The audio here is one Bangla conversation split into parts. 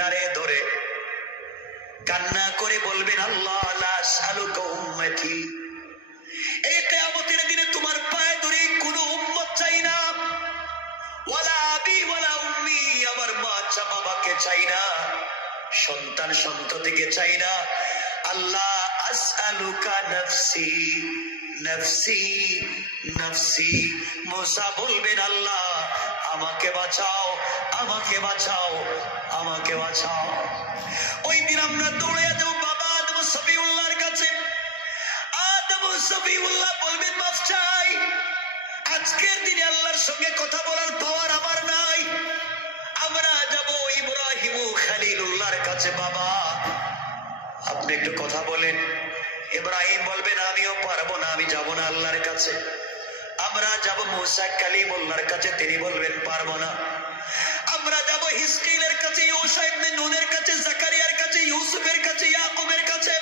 পিলারে ধরে কান্না করে বলবেন, আল্লাহ লা আসআলুকা উম্মতি, এই কিয়ামতের দিনে তোমার পায়ে ধরে কোনো উম্মত চাই না, ওয়ালা আবি ওয়ালা উম্মি, আমার মা বাবাকে চাই না, সন্তান সন্ততিকে চাই না। আল্লাহ আসআলুকা নাফসি নফসি নফসি। মুসা বলবেন, আল্লাহ আমাকে বাঁচাও, আমাকে বাঁচাও, আমাকে বাঁচাও। ওই দিন আমরা দৌড়ে যাব বাবা আদম সফিউল্লাহর কাছে। আদম সফিউল্লাহ বলবেন, মাফ চাই, আজকের দিনে আল্লাহর সঙ্গে কথা বলার পাওয়ার আমার নাই। আমরা যাব ইব্রাহিম খলিলুল্লাহর কাছে, বাবা আপনি একটু কথা বলেন। ইব্রাহিম বলবেন, আমিও পারবো না, আমি যাব না আল্লাহর কাছে। আমরা যাব মুসা কালিমুল্লাহর কাছে, তিনি বলবেন পারবো না। আমরা যাব হিজকিলের কাছে, ইউসা ইবনে নুনের কাছে, জাকারিয়ার কাছে, ইউসুফের কাছে, ইয়াকুবের কাছে।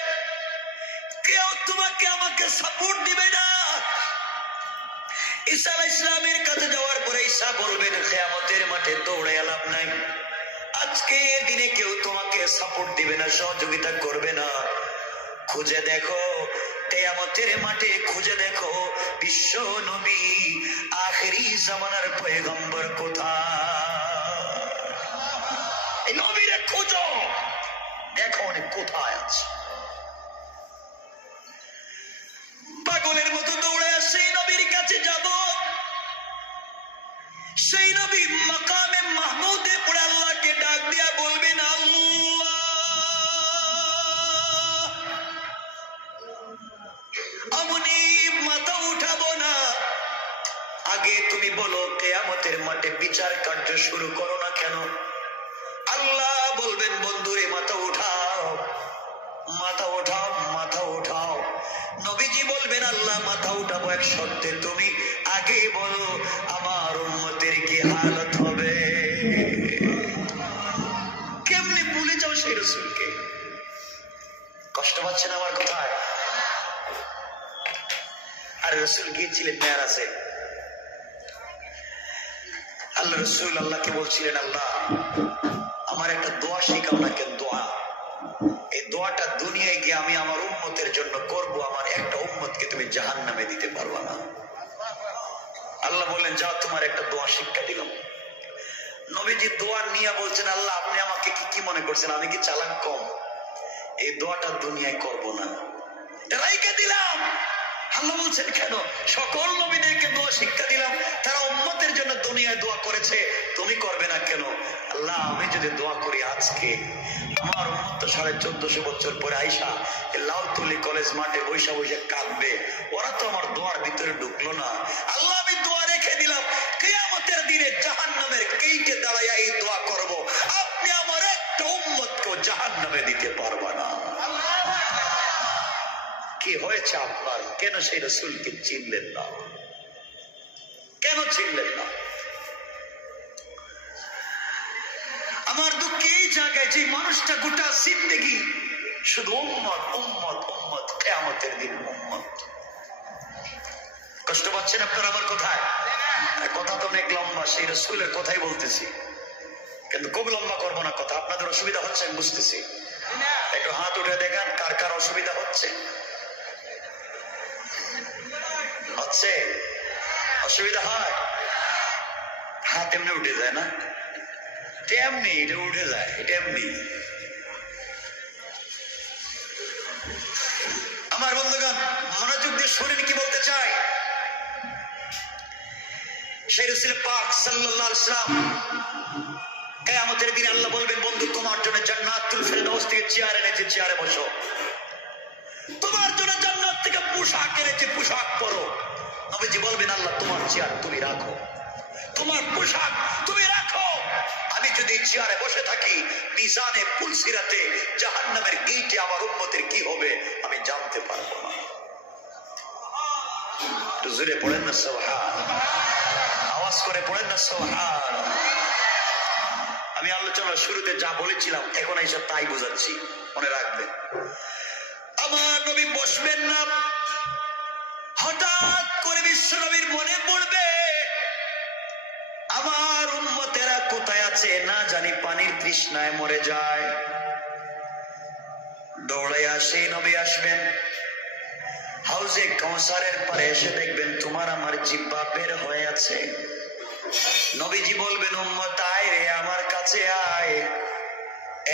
কেউ তোমাকে আমাকে সাপোর্ট দিবে না। ঈসা আলাইহিস সালামের কাছে যাওয়ার পরে ঈসা বলবেন, কিয়ামতের মাঠে দৌড়ে লাভ নাই, আজকে দিনে কেউ তোমাকে সাপোর্ট দিবে না, সহযোগিতা করবে না। খুঁজে দেখো কিয়ামতের মাঠে, খুঁজে দেখো বিশ্ব নবী আখেরি জামানার পয়গম্বর কোথায়। এই নবীরে খুঁজো, দেখো উনি কোথায় আছে। পাগলের মতো দৌড়ে আসে নবীর কাছে যাব। সেই নবী মাকামে মাহমুদে পড়ে আল্লাহকে ডাক দিয়া বলবেন, আল্লাহ আমি মাথা উঠাবো না, আগে তুমি বলো কিয়ামতের মাঠে বিচার কার্য শুরু করো না কেন? আল্লাহ বলবেন, বন্ধুরে মাথা উঠাও, মাথা উঠাও, মাথা উঠাও। নবীজি বলবেন, আল্লাহ মাথা উঠাবো এক শর্তে, তুমি আগে বলো আমার উম্মতের কি হালত হবে। কেমনে ভুলে যাও সেই রাসূলকে? কষ্ট পাচ্ছেন আমার কথায়? আর রাসূল গিয়েছিলেন মেরাজে। আল্লাহ রাসূল আল্লাহকে বলছিলেন, আল্লাহ আমার একটা দোয়া শিখাও না কেন, দোয়া। এই দোয়াটা দুনিয়ায় গিয়ে আমি আমার উম্মতের জন্য করব, আমার একটা উম্মতকে তুমি জাহান্নামে দিতে পারবা না। আল্লাহ বললেন, যাও তোমার একটা দোয়া শিক্ষা দিলাম। নবীজি দোয়া নিয়ে বলছেন, আল্লাহ আপনি আমাকে কি মনে করছেন, আমি কি চালাক কম? এই দোয়াটা দুনিয়ায় করব না, রাইখা দিলাম। আল্লাহ বলছেন, কেন? সকল নবীদেরকে দোয়া শিক্ষা দিলাম, তারা উম্মতের জন্য দুনিয়ায় দোয়া করেছে, তুমি করবে না কেন? আল্লাহ আমি যদি দোয়া করি আজকে, আমার উম্মত তো 1450 বছর পরে আইসা লাউতুলি কলেজ মাঠে বৈশা বৈশা কাঁদবে, ওরা তো আমার দোয়ার ভিতরে ঢুকলো না। আল্লাহ আমি দোয়া রেখে দিলাম, কিয়ামতের দিনে জাহান্নামের গেইটে দাঁড়াইয়া এই দোয়া করব, আপনি আমার একটা উম্মতকেও জাহান্নামে দিতে পারবা না। কি হয়েছে আপনার? কেন সেই রাসূলকে চিনলেন না? কেন চিনলেন না? আমার দুঃখ এই জায়গায় যে মানুষটা গোটা জিন্দেগি শুধু উম্মত উম্মত উম্মত, কিয়ামতের দিন উম্মত। কষ্ট পাচ্ছেন আপনারা আমার কথায়? কথা তো অনেক লম্বা, সেই রাসূলের কথাই বলতেছি, কিন্তু খুব লম্বা করবো না কথা। আপনাদের অসুবিধা হচ্ছে আমি বুঝতেছি, একটু হাত উঠে দেখান কার কার অসুবিধা হচ্ছে। হচ্ছে? অসুবিধা হয়? হাত এমনি উঠে যায় না? তেমনি এটা উঠে যায়, এটা এমনি। আমার বন্ধুগণ মনোযোগ দিয়ে শুনেন কি বলতে চাই। সেই রাসূল পাক সাল্লাল্লাহু আলাইহি ওয়াসাল্লাম কিয়ামতের দিনে আল্লাহ বলবেন, বন্ধু তোমার জন্য জান্নাতুল ফেরদাউস থেকে চেয়ার এনেছে, চেয়ারে বসো। তোমার জন্য জান্নাত থেকে পোশাক এনেছে, পোশাক পরো। নবীজি বলবেন, আল্লাহ তোমার চেয়ার তুমি রাখো, তোমার পোশাক তুমি রাখো। আমি যদি চেয়ারে বসে থাকি, মিজানে পুলসিরাতে জাহান্নামের গেইটে আমার উম্মতের কি হবে আমি জানতে পারবো না। একটু জোরে পড়েন না সুবহান, আওয়াজ করে পড়েন না সুবহান। আমি আলোচনার শুরুতে যা বলেছিলাম এখন এইসব তাই বোঝাচ্ছি, মনে রাখবেন। আমার নবী বসবেন না, হঠাৎ করে বিশ্ব নবীর মনে পড়বে আমার উম্মতেরা কোথায় আছে। আছে, না জানি পানির তৃষ্ণায় মরে যায়। দৌড়াইয়া সেই নবী আসবেন, হাউজে কাউসারের পারে এসে দেখবেন তোমার আমার জিহ্বা বের হয়ে আছে। নবীজি বলবেন উম্মত আয় রে, আমার কাছে আয়,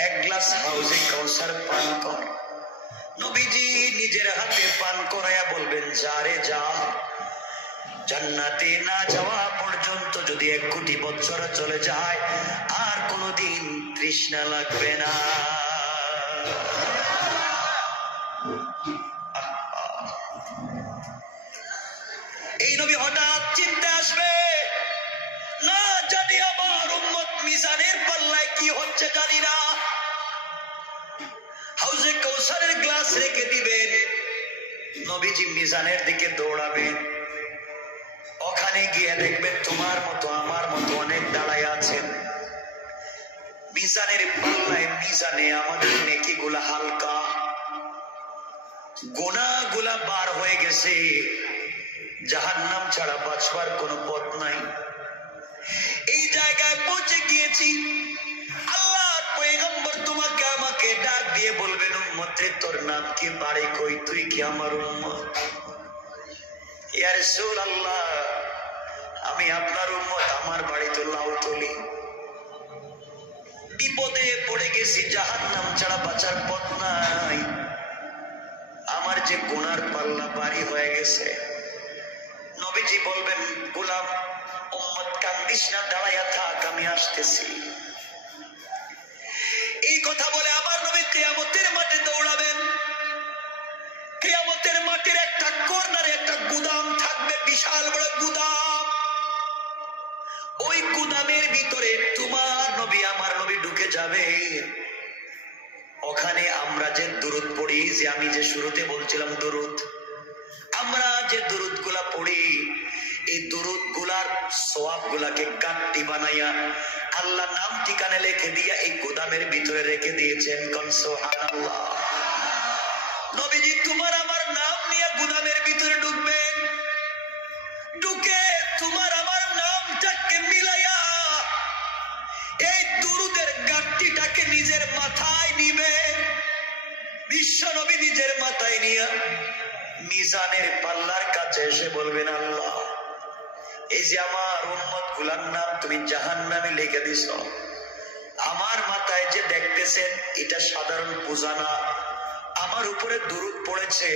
এক গ্লাস হাউজে কাউসার পান কর। নবীজি নিজের হাতে পান করাইয়া বলবেন যা রে যা, জান্নাতে না যাওয়া পর্যন্ত যদি 1 কোটি বছর চলে যায় আর কোনদিন তৃষ্ণা লাগবে না। এই নবী হঠাৎ চিন্তা আসবে, না জানি আমার উম্মত মিজানের পাল্লায় কি হচ্ছে জানি না। হাউজে কাউসারের গ্লাস রেখে দিবেন, নবীজি মিজানের দিকে দৌড়াবেন। ওখানে গিয়ে দেখবেন তোমার মতো আমার মতো অনেক দাঁড়ায় আছেন। মিজানের পাল্লায়, মিজানে আমাদের নেকিগুলা হালকা, গুনাহগুলা বার হয়ে গেছে, জাহান্নাম ছাড়া বাঁচবার কোনো পথ নাই। এই জায়গায় পৌঁছে গিয়েছি, আল্লাহর পয়গম্বর তোমাকে আমাকে ডাক দিয়ে বলবেন উম্মত রে, তোর নাম কি, বাড়ি কই, তুই কি আমার উম্মত? ইয়া রাসূলুল্লাহ, আমি আপনার উম্মত, আমার বাড়ি তো লাউতলি, বিপদে পড়ে গেছি, জাহান্নাম ছাড়া বাঁচার পথ নাই, আমার যে গুনার পাল্লা ভারী হয়ে গেছে। নবীজি বলবেন গোলাম উম্মত কান্দিস না, দাঁড়াইয়া থাক, আমি আসতেছি। এই কথা বলে আমার নবী কিয়ামতের মাঠে দৌড়াবেন। কিয়ামতের মাঠের একটা কর্নারে একটা গুদাম থাকবে, বিশাল বড় গুদাম। ওই গুদামের ভিতরে তোমার নবী আমার নবী ঢুকে যাবে। ওখানে আমরা যে দুরূদ পড়ি, যে আমি যে শুরুতে বলছিলাম দুরূদ, আমরা যে দুরূদ গুলা পড়ি, এই দুরূদ গুলার সওয়াব গুলাকে গাঁটটি বানাইয়া আল্লাহ নাম ঠিকানা লিখে দিয়া এই গুদামের ভিতরে রেখে দিয়েছেন। কোন সুবহানাল্লাহ। নবীজি তোমার আমার নাম নিয়ে গুদামের ভিতরে ঢুকবেন, ঢুকে তোমার আমার নামটাকে মিলাইয়া এই দুরূদের গাঁটটিটাকে নিজের মাথায় নিবে। বিশ্ব নবী নিজের মাথায় নিয়া মিজানের পাল্লার কাছে এসে বলবেন আল্লাহ, এই যে আমার উম্মত গুলার নাম তুমি জাহান্নামে লিখে দিছ, আমার মাথায় যে দেখতেছেন এটা সাধারণ বোঝা না, আমার উপরে দুরূদ পড়েছে,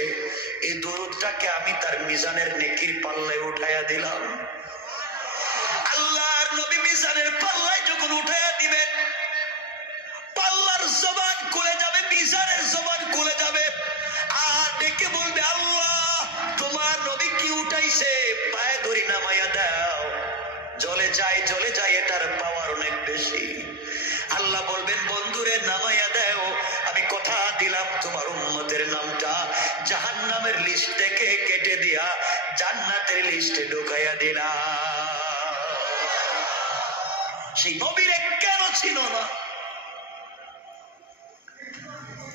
এই দুরূদটাকে আমি তার মিজানের নেকির পাল্লায় উঠাইয়া দিলাম। আল্লাহর নবী মিজানের পাল্লায় যখন উঠাইয়া দিবেন, পাল্লার জবান খুলে যাবে, মিজানের জবান খুলে যাবে, আর ডেকে বলবে আল্লাহ তোমার নবী কি উঠাইছে, পায়ে ধরি নামাইয়া দাও। জ্বলে যায়, এটার পাওয়ার অনেক বেশি। আল্লাহ বলবেন বন্ধুরে নামাইয়া দাও, আমি কথা দিলাম তোমার উম্মতের নামটা জাহান্নামের লিস্ট থেকে কেটে দিয়া জান্নাতের লিস্টে ঢুকাইয়া দিলাম। সেই নবীরে কেন ছিল না?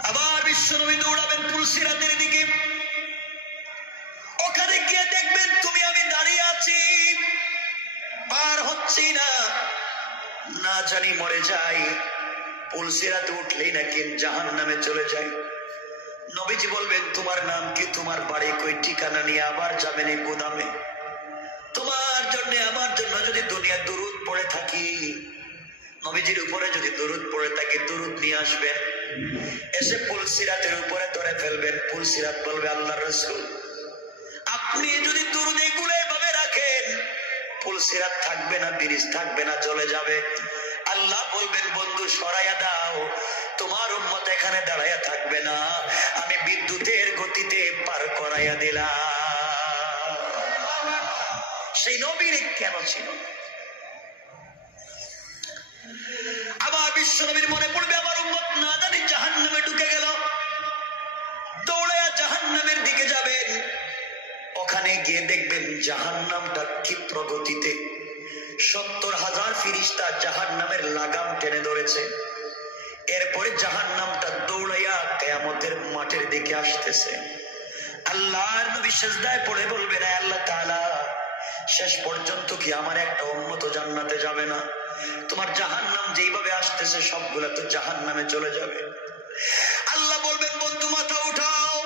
আবার বিশ্ব নবী দৌড়াবেন পুলসিরাতের দিকে, ওখানে গিয়ে দেখবেন তুমি আমি দাঁড়িয়ে আছি, পার হচ্ছি না, না জানি মরে যাই, পুলসিরাতে উঠলেই নাকি জাহান্নামে চলে যাই। নবীজি বলবেন তোমার নাম কি, তোমার বাড়ি কই, ঠিকানা নিয়ে আবার যাবেন এই গুদামে। তোমার জন্য আমার জন্য যদি দুনিয়া দুরূদ পড়ে থাকি, নবীজির উপরে যদি দুরূদ পড়ে থাকি, দুরূদ নিয়ে আসবেন, এসে পুলসিরাতের উপরে ধরে ফেলবেন। পুলসিরাত বলবে আল্লাহর রাসূল আপনি যদি দুরূদ এগুলো এভাবে রাখেন, পুলসিরাত থাকবে না, ব্রিজ থাকবে না, জ্বলে যাবে। আল্লাহ বলবেন বন্ধু সরাইয়া দাও, তোমার উম্মত এখানে দাঁড়াইয়া থাকবে না, আমি বিদ্যুতের গতিতে পার করাইয়া দিলাম। সেই নবীর কেন ছিল? আবার বিশ্ব নবীর মনে পড়বে আমার উম্মত না জানি জাহান্নামে ঢুকে গেল, দৌড়াইয়া জাহান্নামের দিকে যাবেন। ওখানে গিয়ে দেখবেন জাহান্নামটা কি প্রগতিতে, 70,000 ফেরেশতা জাহান্নামের লাগাম টেনে ধরেছে। এরপরে জাহান্নামটা দৌড়াইয়া কিয়ামতের মাঠের দিকে আসতেছে। আল্লাহর নবী সিজদায় পড়ে বলবেন আল্লাহ তাআলা শেষ পর্যন্ত কি আমার একটা উম্মত জান্নাতে যাবে না? তোমার জাহান্নাম যেইভাবে আসতেছে সবগুলা তো জাহান্নামে চলে যাবে। আল্লাহ বলবেন বন্ধু মাথা উঠাও।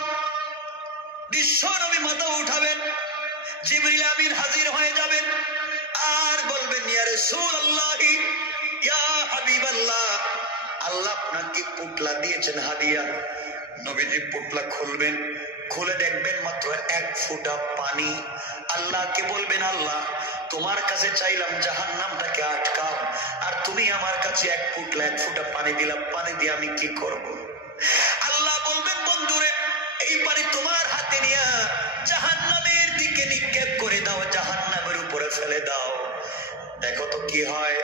বিশ্ব নবী মাথা উঠাবেন, জিবরিল আমিন হাজির হয়ে যাবেন আর বলবেন ইয়া রাসূলুল্লাহ ইয়া হাবিবাল্লাহ, আল্লাহ আপনাকে পুটলা দিয়েছেন হাদিয়া। নবীজি পুটলা খুলবেন, খুলে দেখবেন মাত্র 1 ফোঁটা পানি। আল্লাহকে বলবেন আল্লাহ তোমার কাছে চাইলাম জাহান্নামটাকে আটকাও, আর তুমি আমার কাছে 1 ফোঁটা পানি দিলাম, পানি দিয়ে আমি কি করব? আল্লাহ বলবেন বন্ধুরে এই পানি তোমার হাতে নিয়ে জাহান্নামের দিকে নিক্ষেপ করে দাও, জাহান্নামের উপরে ফেলে দাও, দেখো তো কি হয়।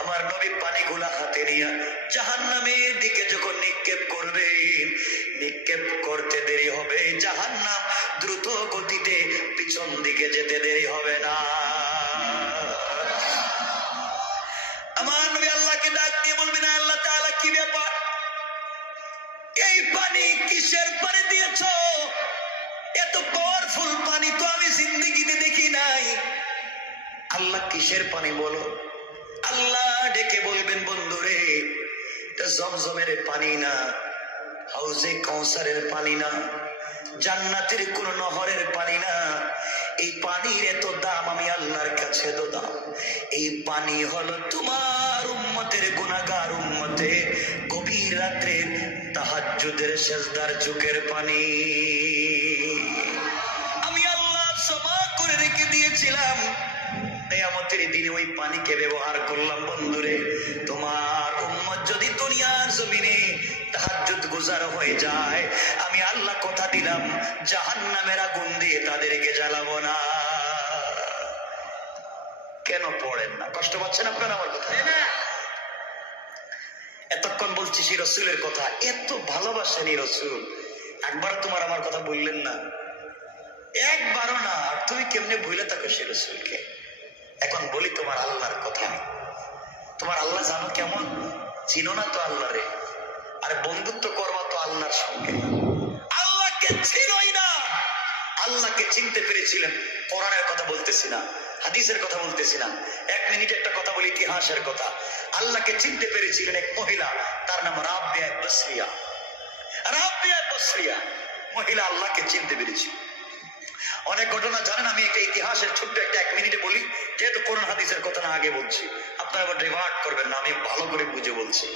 আমার নবী পানিগুলা হাতে নিয়ে জাহান্নামের দিকে যখন নিক্ষেপ করবে, নিক্ষেপ করতে দেরি হবে, জাহান্নাম দ্রুত গতিতে পিছন দিকে যেতে দেরি হবে না। আমার নবী আল্লাহকে ডাক দিয়ে বলবেন আল্লাহ তাআলা কি ব্যাপার, এই পানি কিসের পানি দিয়েছো? এত পাওয়ারফুল পানি তো আমি জিন্দেগিতে দেখি নাই। আল্লাহ কিসের পানি বলো? আল্লাহ ডেকে বলবেন বন্ধুরে এটা জমজমের পানি না, হাউজে কাউসারের পানি না, জান্নাতের কোন নহরের পানি না। এই পানির এত দাম আমি আল্লাহর কাছে এত দাম। এই পানি হলো তোমার উম্মতের গুনাহগার উম্মতের গভীর রাত্রের তাহাজ্জুদের সেজদার চোখের পানি। আমি আল্লাহ জমা করে রেখে দিয়েছিলাম, কিয়ামতের দিনে ওই পানিকে ব্যবহার করলাম। বন্ধুরে তোমার উম্মত যদি দুনিয়ার জমিনে তাহাজ্জুদ গুজার হয়ে যায়, আমি আল্লাহ কথা দিলাম জাহান্নামের আগুন দিয়ে তাদেরকে জ্বালাবো না। কেন পড়েন না? কষ্ট পাচ্ছেন আপনারা আমার কথা? এতক্ষণ বলছি সেই রসুলের কথা, এত ভালোবাসেন এই রসুল, একবার তোমার আমার কথা বললেন না, একবারও না। আর তুমি কেমনে ভুলে থাকো সেই রসুলকে? এখন বলি তোমার আল্লাহর কথা। তোমার আল্লাহ জানো কেমন? চিনো না তো আল্লাহ রে, আর বন্ধুত্ব করবা তো আল্লাহর সঙ্গে। আল্লাহকে চিনোই না। আল্লাহকে চিনতে পেরেছিলেন। কোরআনের কথা বলতেছি না, হাদিসের কথা বলতেছি না, 1 মিনিট একটা কথা বলি, ইতিহাসের কথা। আল্লাহকে চিনতে পেরেছিলেন এক মহিলা, তার নাম রাবিয়া বসরিয়া। রাবিয়া বসরিয়া মহিলা আল্লাহকে চিনতে পেরেছি। অনেক ঘটনা জানেন, আমি একটা ইতিহাসের ছোট্ট একটা 1 মিনিটে বলি, যেহেতু কোরআন হাদিসের কথা না আগে বলছি, আপনারা আবার রিভার্ট করবেন না, আমি ভালো করে বুঝে বলছি,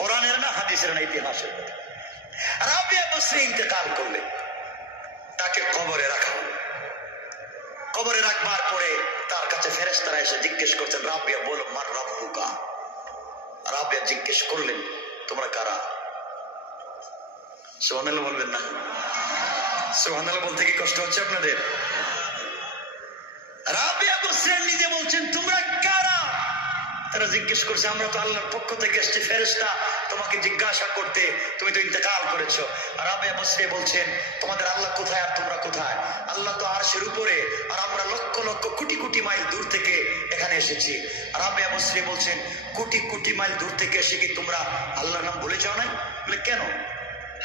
কোরআনের না হাদিসের না ইতিহাসের কথা। রাবিয়া বসরি ইন্তেকাল করলে তাকে কবরে রাখা হলো। কবরে রাখবার পরে তার কাছে ফেরেশতারা এসে জিজ্ঞেস করছেন রাবিয়া বলো মার রাব্বুকা। রাবিয়া জিজ্ঞেস করলেন তোমরা কারা? সুবহানাল্লাহ বলবেন না? সুবহানাল্লাহ বলতে কি কষ্ট হচ্ছে আপনাদের? রাবিয়া বসরি নিজে বলছেন তোমরা কারা? তারা জিজ্ঞেস করছে আমরা তো আল্লাহর পক্ষ থেকে এসেছি ফেরেশতা তোমাকে জিজ্ঞাসা করতে, তুমি তো ইন্তেকাল করেছো। রাবিয়া বসরি বলছেন তোমাদের আল্লাহ কোথায় আর তোমরা কোথায়? আল্লাহ তো আরশের উপরে, আর আমরা লক্ষ লক্ষ কোটি কোটি মাইল দূর থেকে এখানে এসেছি। রাবিয়া বসরি বলছেন কোটি কোটি মাইল দূর থেকে এসে কি তোমরা আল্লাহর নাম ভুলে যাও নাই? বলে কেন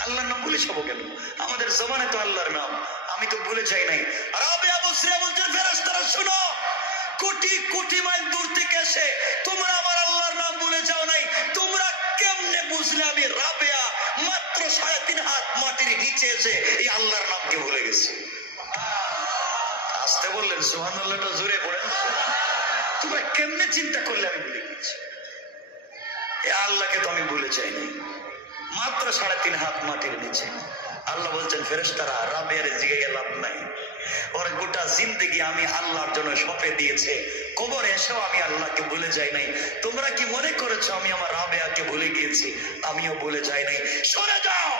আল্লাহর নাম ভুলে যাবো কেন? আমাদের জবানে তো আল্লাহর নাম, আমি তো ভুলে যাই নাই। রাবিয়া বসরি বলছেন ফেরেশতারা শুনো, কোটি কোটি মাইল দূর থেকে এসে তোমরা আমার আল্লাহর নাম ভুলে যাও নাই, তোমরা কেমনে বুঝলে আমি রাবিয়া মাত্র 3.5 হাত মাটির নিচে এসে এই আল্লাহর নামকে ভুলে গেছি? আসতে বললেন সুবহানাল্লাহটা জোরে পড়েন। তোমরা কেমনে চিন্তা করলে আমি ভুলে গেছি? এই আল্লাহকে তো আমি ভুলে যাই নাই, মাত্র 3.5 হাত মাটির নিচে। আল্লাহ বলছেন ফেরেশতারা রাবিয়ার জিগাইয়া লাভ নাই, ওর গোটা জিন্দেগি আমি আল্লাহর জন্য সঁপে দিয়েছে, কবরে এসেও আমি আল্লাহকে ভুলে যাই নাই। তোমরা কি মনে করেছো আমি আমার রাবিয়াকে ভুলে গিয়েছি? আমিও ভুলে যাই নাই। সরে যাও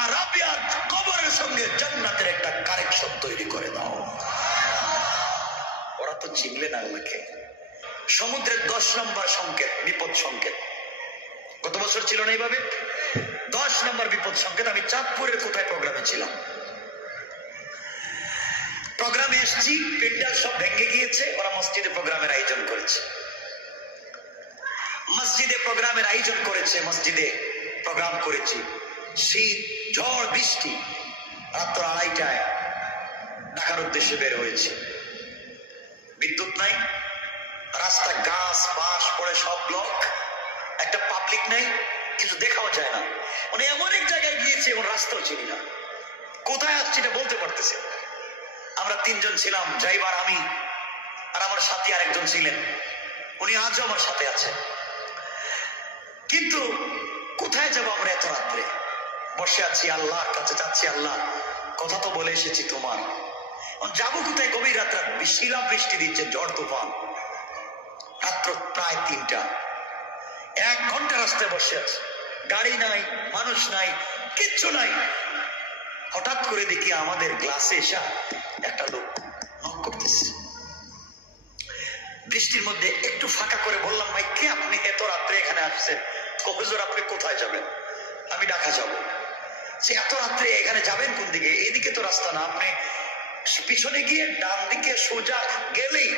আর রাবিয়ার কবরের সঙ্গে জান্নাতের একটা কানেকশন তৈরি করে দাও। ওরা তো চিনলেন আল্লাহকে। সমুদ্রের 10 নম্বর সংকেত, বিপদ সংকেত। কত বছর ছিল না এইভাবে? 10 নম্বর বিপদ সংকেত। আমি চাঁদপুরের কোথায় প্রোগ্রামে ছিলাম, প্রোগ্রামে এসেছি, পেন্ডাল সব ভেঙে গিয়েছে, ওরা মসজিদে প্রোগ্রামের আয়োজন করেছে। মসজিদে প্রোগ্রামের আয়োজন করেছে, মসজিদে প্রোগ্রাম করেছি। শীত, ঝড়, বৃষ্টি, রাত্র 2:30টায় ঢাকার উদ্দেশ্যে বের হয়েছে। বিদ্যুৎ নাই, রাস্তা গাছ বাস পড়ে সব ব্লক, একটা পাবলিক নেই, কিছু দেখাও যায় না। মানে এমন এক জায়গায় গিয়েছে এবং রাস্তাও চিনি না, কোথায় আসছি এটা বলতে পারতেছি। আমরা তিনজন ছিলাম, ড্রাইভার, আমি আর আমার সাথে আরেকজন ছিলেন, উনি আজও আমার সাথে আছেন। কিন্তু কোথায় যাবো আমরা এত রাত্রে? বসে আছি, আল্লাহর কাছে চাচ্ছি, আল্লাহ কথা তো বলে এসেছি তোমার, যাবো কোথায়? গভীর রাত্রে শিলা বৃষ্টি দিচ্ছে, ঝড় তুফান, রাত্র প্রায় 3টা। 1 ঘন্টা রাস্তায় বসে আছে, গাড়ি নাই, মানুষ নাই, কিচ্ছু নাই। হঠাৎ করে দেখি আমাদের গ্লাসে এসে একটা লোক নক করতেছে। বৃষ্টির মধ্যে একটু ফাঁকা করে বললাম, ভাই কে আপনি? এত রাত্রে এখানে আসছেন? হুজুর আপনি কোথায় যাবেন? আমি ঢাকা যাব। সে এত রাত্রে এখানে যাবেন কোন দিকে? এদিকে তো রাস্তা না, আপনি পিছনে গিয়ে ডান দিকে সোজা গেলেই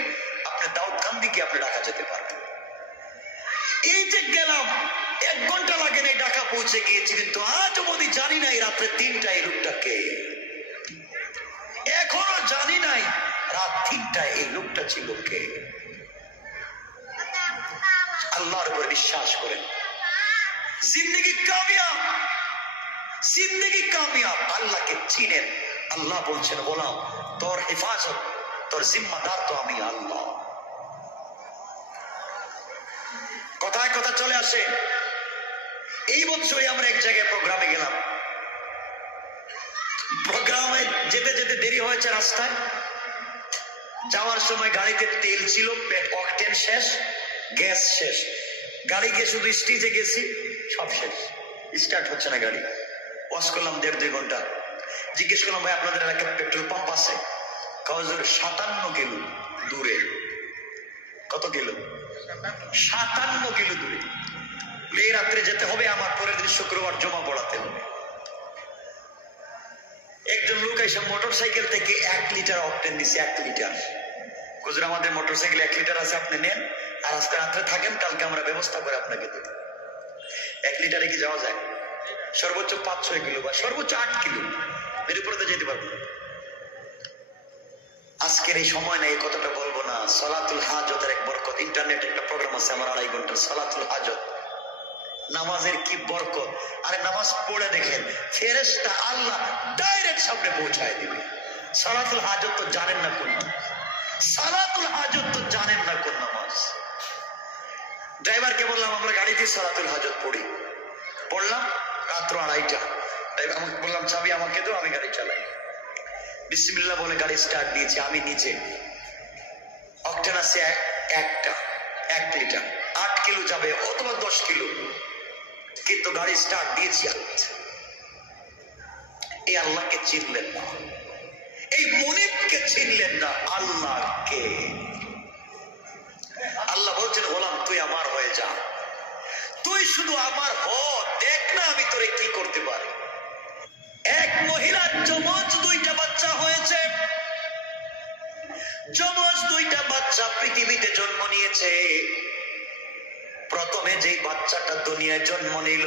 আপনি দাউদকান্দি গিয়ে আপনি ঢাকা যেতে পারবেন। এই যে গেলাম, 1 ঘন্টা লাগে নাই, ঢাকা পৌঁছে গিয়েছি, কিন্তু আজ অবধি জানি নাই রাত্রে 3টায় এই লোকটা কে। এখনো জানি নাই রাত 3টায় এই লোকটা ছিল কে। আল্লাহর উপর বিশ্বাস করেন, জিন্দগি কামিয়াব, জিন্দগি কামিয়াব। আল্লাহকে চিনেন, আল্লাহ বলছেন গোলাম তোর হেফাজত, তোর জিম্মাদার তো আমি আল্লাহ। কথায় কথা চলে আসে। এই বছরই আমরা এক জায়গায় প্রোগ্রামে গেলাম, প্রোগ্রামে যেতে যেতে দেরি হয়েছে, রাস্তায় যাওয়ার সময় গাড়িতে তেল ছিল, অকটেন শেষ, গ্যাস শেষ, গাড়ি গিয়ে শুধু স্টেজে গেছি, সব শেষ, স্টার্ট হচ্ছে না গাড়ি। ওয়াশ করলাম 1.5-2 ঘন্টা। জিজ্ঞেস করলাম, ভাই আপনাদের এলাকায় পেট্রোল পাম্প আছে? কাগজ 57 কিলো দূরে। কত কিলো? 57 কিলো দূরে। এই রাত্রে যেতে হবে, আমার পরের দিন শুক্রবার জমা পড়াতে হবে। একজন লোক এসে মোটর সাইকেল থেকে 1 লিটার অকটেন দিছে, 1 লিটার। হুজুর আমাদের মোটর সাইকেল 1 লিটার আছে, আপনি নেন, আর আজকে রাত্রে থাকেন, কালকে আমরা ব্যবস্থা করে আপনাকে দেব। 1 লিটারে কি যাওয়া যায়? সর্বোচ্চ 5-6 কিলো বা সর্বোচ্চ 8 কিলো, এর উপরে তো যেতে পারবো না। আজকের এই সময় না এই কথাটা বলবো না। সালাতুল হাজতের এক বরকত, ইন্টারনেটে একটা প্রোগ্রাম আছে আমার 2.5 ঘন্টার, সালাতুল হাজত, নামাজের কি বরকত। আরে নামাজ পড়ে দেখেন, ফেরেশতা আল্লাহ ডাইরেক্ট সামনে পৌঁছায় দিবে। সালাতুল হাজত তো জানেন না কোন নামাজ, সালাতুল হাজত তো জানেন না কোন নামাজ। ড্রাইভারকে বললাম আমরা গাড়িতে সালাতুল হাজত পড়ি, পড়লাম রাত্র 2:30টা। আমাকে বললাম চাবি আমাকে দাও, আমি গাড়ি চালাই। বিসমিল্লাহ বলে গাড়ি স্টার্ট দিয়েছি, আমি নিচে। অকটেন আছে 1 লিটার, 8 কিলো যাবে অথবা 10 কিলো, কিন্তু গাড়ি স্টার্ট দিয়েছি। এই আল্লাহকে চিনলেন না, এই মুনিবকে চিনলেন না, আল্লাহকে। আল্লাহ বলছেন গোলাম তুই আমার হয়ে যা, তুই শুধু আমার হ, দেখ না আমি তোরে কি করতে পারি। এক মহিলার যমজ 2টা বাচ্চা হয়েছে, যমজ 2টা বাচ্চা পৃথিবীতে জন্ম নিয়েছে। প্রথমে যেই বাচ্চাটা দুনিয়ায় জন্ম নিল,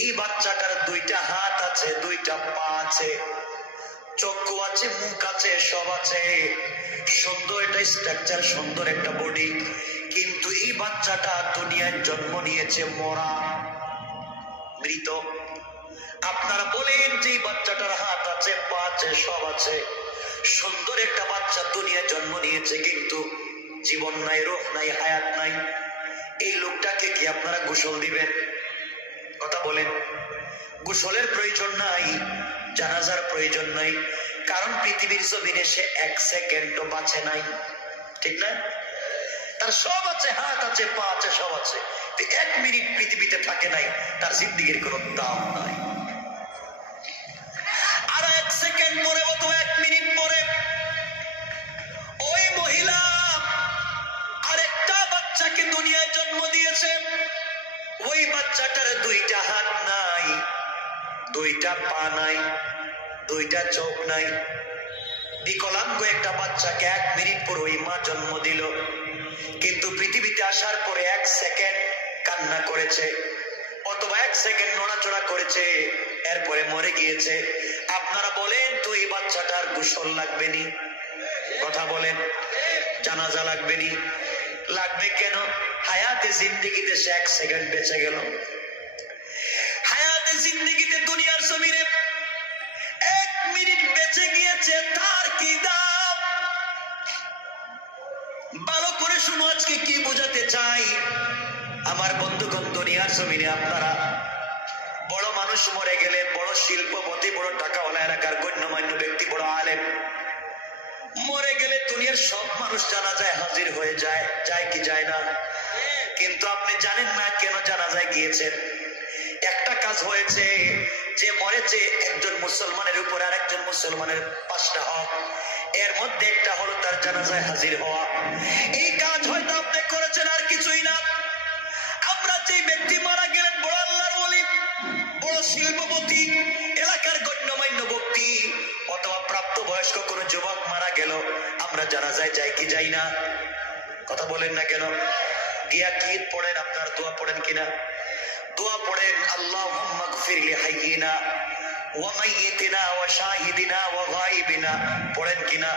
এই বাচ্চাটার 2টা হাত আছে, 2টা পা আছে, চক্ষু আছে, মুখ আছে, সব আছে, সুন্দর একটা স্ট্রাকচার, সুন্দর একটা বডি। কিন্তু এই বাচ্চাটা দুনিয়ায় জন্ম নিয়েছে মরা, মৃত। আপনারা বলেন যে বাচ্চাটার হাত আছে, পা আছে, সব আছে, সুন্দর একটা বাচ্চা দুনিয়ায় জন্ম নিয়েছে, কিন্তু জীবন নাই, রূহ নাই, হায়াত নাই। এই লোকটাকে কি আপনারা গোসল দিবেন? কথা বলেন। গোসলের প্রয়োজন নাই, জানাজার প্রয়োজন নাই, কারণ পৃথিবীর জমিনে সে 1 সেকেন্ডও বাঁচে নাই, ঠিক না? তার সব আছে, হাত আছে, পা আছে, সব আছে, 1 মিনিট পৃথিবীতে থাকে নাই, তার জিন্দেগির কোনো দাম নাই। আর 1 সেকেন্ড পরে অথবা 1 মিনিট পরে ওই মহিলা আরেকটা বাচ্চাকে দুনিয়ায় জন্ম দিয়েছে। ওই বাচ্চাটার 2টা হাত নাই, 2টা পা নাই, 2টা চোখ নাই, বিকলাঙ্গ একটা বাচ্চাকে 1 মিনিট পর ওই মা জন্ম দিল। কিন্তু পৃথিবীতে আসার পরে 1 সেকেন্ড কান্না করেছে অথবা 1 সেকেন্ড নড়াচড়া করেছে, এরপরে মরে গিয়েছে। আপনারা বলেন তো এই বাচ্চাটার গোসল লাগবে নি? কথা বলেন। জানাজা লাগবে নি? লাগবে কেন? হায়াতে জিন্দেগিতে সে 1 সেকেন্ড বেঁচে গেল। হায়াতে জিন্দেগিতে দুনিয়ার জমিনে 1 মিনিট বেঁচে গিয়েছে, তার কি দাম? ভালো করে শুনো, আজকে কি বোঝাতে চাই আমার বন্ধুগণ। দুনিয়ার জমিনে আপনারা বড় মানুষ মরে গেলে, বড় শিল্পপতি, বড় টাকাওয়ালা, এলাকার গণ্যমান্য ব্যক্তি, বড় আলেম মরে গেলে দুনিয়ার সব মানুষ জানাজায় হাজির হয়ে যায়, যায় কি যায় না? কিন্তু আপনি জানেন না কেন জানাজায় গিয়েছেন? একটা কাজ হয়েছে, যে মরেছে একজন মুসলমানের উপর আর একজন মুসলমানের 5টা হক, এর মধ্যে একটা হলো তার জানাজায় হাজির হওয়া। এই কাজ হয়তো আপনি করেছেন, আর কিছুই না। আমরা যে ব্যক্তি মারা গেলেন, বড় আল্লাহর ওলি, বড় শিল্পপতি, এলাকার গণ্যমান্য ব্যক্তি, অথবা প্রাপ্তবয়স্ক কোন যুবক মারা গেল, আমরা জানাজায় যাই কি যাই না? কথা বলেন না কেন? গিয়া কি পড়েন? আপনার দোয়া পড়েন কিনা? দোয়া পড়েন, আল্লাহুম্মা গফির লি হাইয়িনা ওয়া মাইয়িতিনা ওয়া শাহিদিনা ওয়া গায়িবিনা, পড়েন কিনা?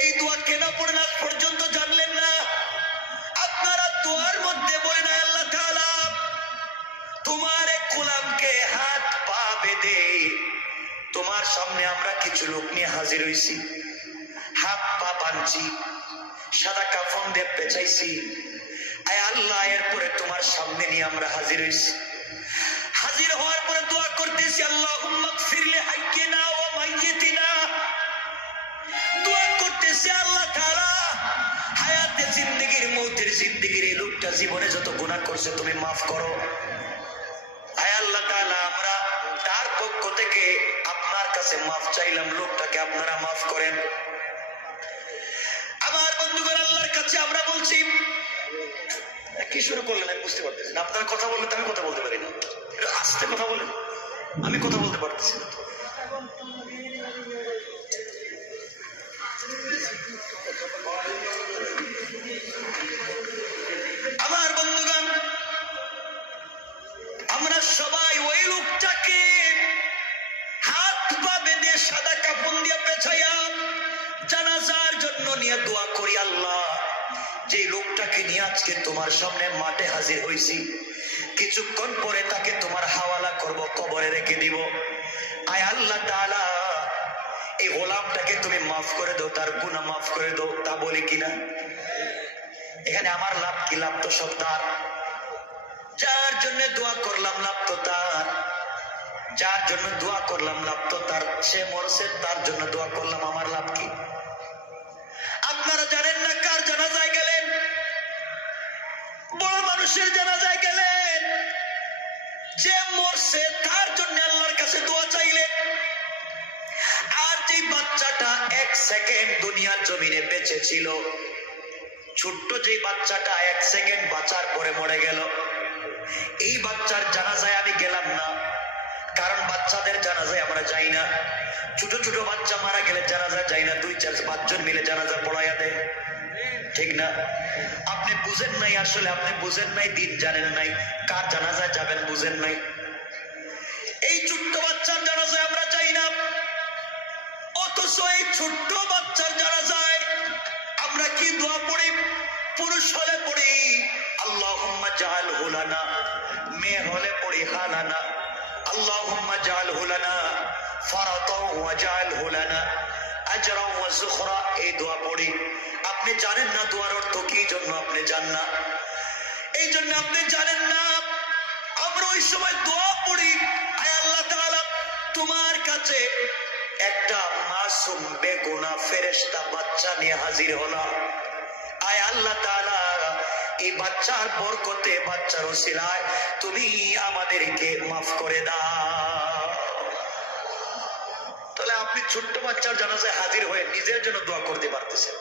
এই দোয়া কেন পড়েন আজ পর্যন্ত জানলেন না? আপনারা দোয়ার মধ্যে বলেন, আল্লাহ তাআলা তোমার এক গোলামকে হাত পা বেঁধে তোমার সামনে আমরা কিছু লোক নিয়ে হাজির হইছি, হাত পা বাঁধছি, সাদা কাফন দিয়ে পেঁচাইছি, আয় আল্লাহ এরপরে তোমার সামনে নিয়ে আমরা হাজির হইছি। হাজির হওয়ার পরে দোয়া করতেছি, আল্লাহুম্মা গফির লি হাইয়িনা ওয়া মাইয়িতিনা, দোয়া করতেছি আল্লাহ তাআলা হায়াতে জিন্দেগির, মৌতের জিন্দেগির এই লোকটা জীবনে যত গুনাহ করছে তুমি মাফ করো। আয় আল্লাহ তাআলা আমরা তার পক্ষ থেকে আপনার কাছে মাফ চাইলাম, লোকটাকে আপনারা মাফ করেন। আমার বন্ধুগণ, আল্লাহর কাছে আমরা বলছি, কি শুরু করলেন আমি বুঝতে পারতেছি না। আপনার কথা বললে তো আমি কথা বলতে পারি না, আস্তে কথা বলেন, আমি কথা বলতে পারতেছি না। আমার বন্ধুগণ, আমরা সবাই ওই লোকটাকে হাত পা বেঁধে সাদা কাফন দিয়ে পেছাইয়া জানাজার জন্য নিয়ে দোয়া করি, আল্লাহ যে লোকটাকে নিয়ে আজকে তোমার সামনে মাঠে হাজির হইছি, কিছুক্ষণ পরে তাকে তোমার হাওয়ালা করব, কবরে রেখে দিব। আয় আল্লাহ তাআলা এই গোলামটাকে তুমি মাফ করে দাও, তার গুনাহ মাফ করে দাও। তা বলি কিনা? এখানে আমার লাভ কি? লাভ তো সব তার। যার জন্য দোয়া করলাম লাভ তো তার, যার জন্য দোয়া করলাম লাভ তো তার। সে মরছে, তার জন্য দোয়া করলাম, আমার লাভ কি? আপনারা জানেন না কার জানাজায় গেলেন? বড় মানুষের জানাজায় গেলেন, যে মরছে তার জন্য আল্লাহর কাছে দোয়া চাইলেন। আর যে বাচ্চাটা 1 সেকেন্ড দুনিয়ার জমিনে বেঁচে ছিল, ছোট্ট যে বাচ্চাটা 1 সেকেন্ড বাঁচার পরে মরে গেল, এই বাচ্চার জানাজায় আমি গেলাম না, কারণ বাচ্চাদের জানাজায় আমরা যাই না। ছোট ছোট বাচ্চা মারা গেলে জানাজায় যাই না, 2-4-5 জন মিলে জানাজা পড়াইয়া দেয়, ঠিক না? আপনি বুঝেন নাই, আসলে আপনি বুঝেন নাই, দিন জানেন নাই, কার জানাজায় যাবেন বুঝেন নাই। এই ছোট্ট বাচ্চার জানাজায় আমরা যাই না, অথচ এই ছোট্ট বাচ্চার জানাজায় আমরা কি দোয়া পড়ি? পুরুষ হলে পড়ি আল্লাহুম্মা জাআলহু লানা, মেয়ে হলে পড়ি হালানা, আল্লাহুম্মা জাআলহু লানা ফারাতাও ওয়া জাআলহু লানা আজরা ওয়া যুখরা। এই দোয়া পড়ি। আপনি জানেন না দোয়ার অর্থ কি, জন্য আপনি জান না, এই জন্য আপনি জানেন না। আমরা ওই সময় দোয়া পড়ি, আয় আল্লাহ তাআলা তোমার কাছে একটা মাসুম বেগুনাহ ফেরেশতা বাচ্চা নিয়ে হাজির হলাম, আয় আল্লাহ তাআলা এই বাচ্চার বরকতে, বাচ্চার ওসিলায় তুমি আমাদেরকে মাফ করে দাও। তাহলে আপনি ছোট্ট বাচ্চার জানাজায় হাজির হয়ে নিজের জন্য দোয়া করতে পারতেছেন,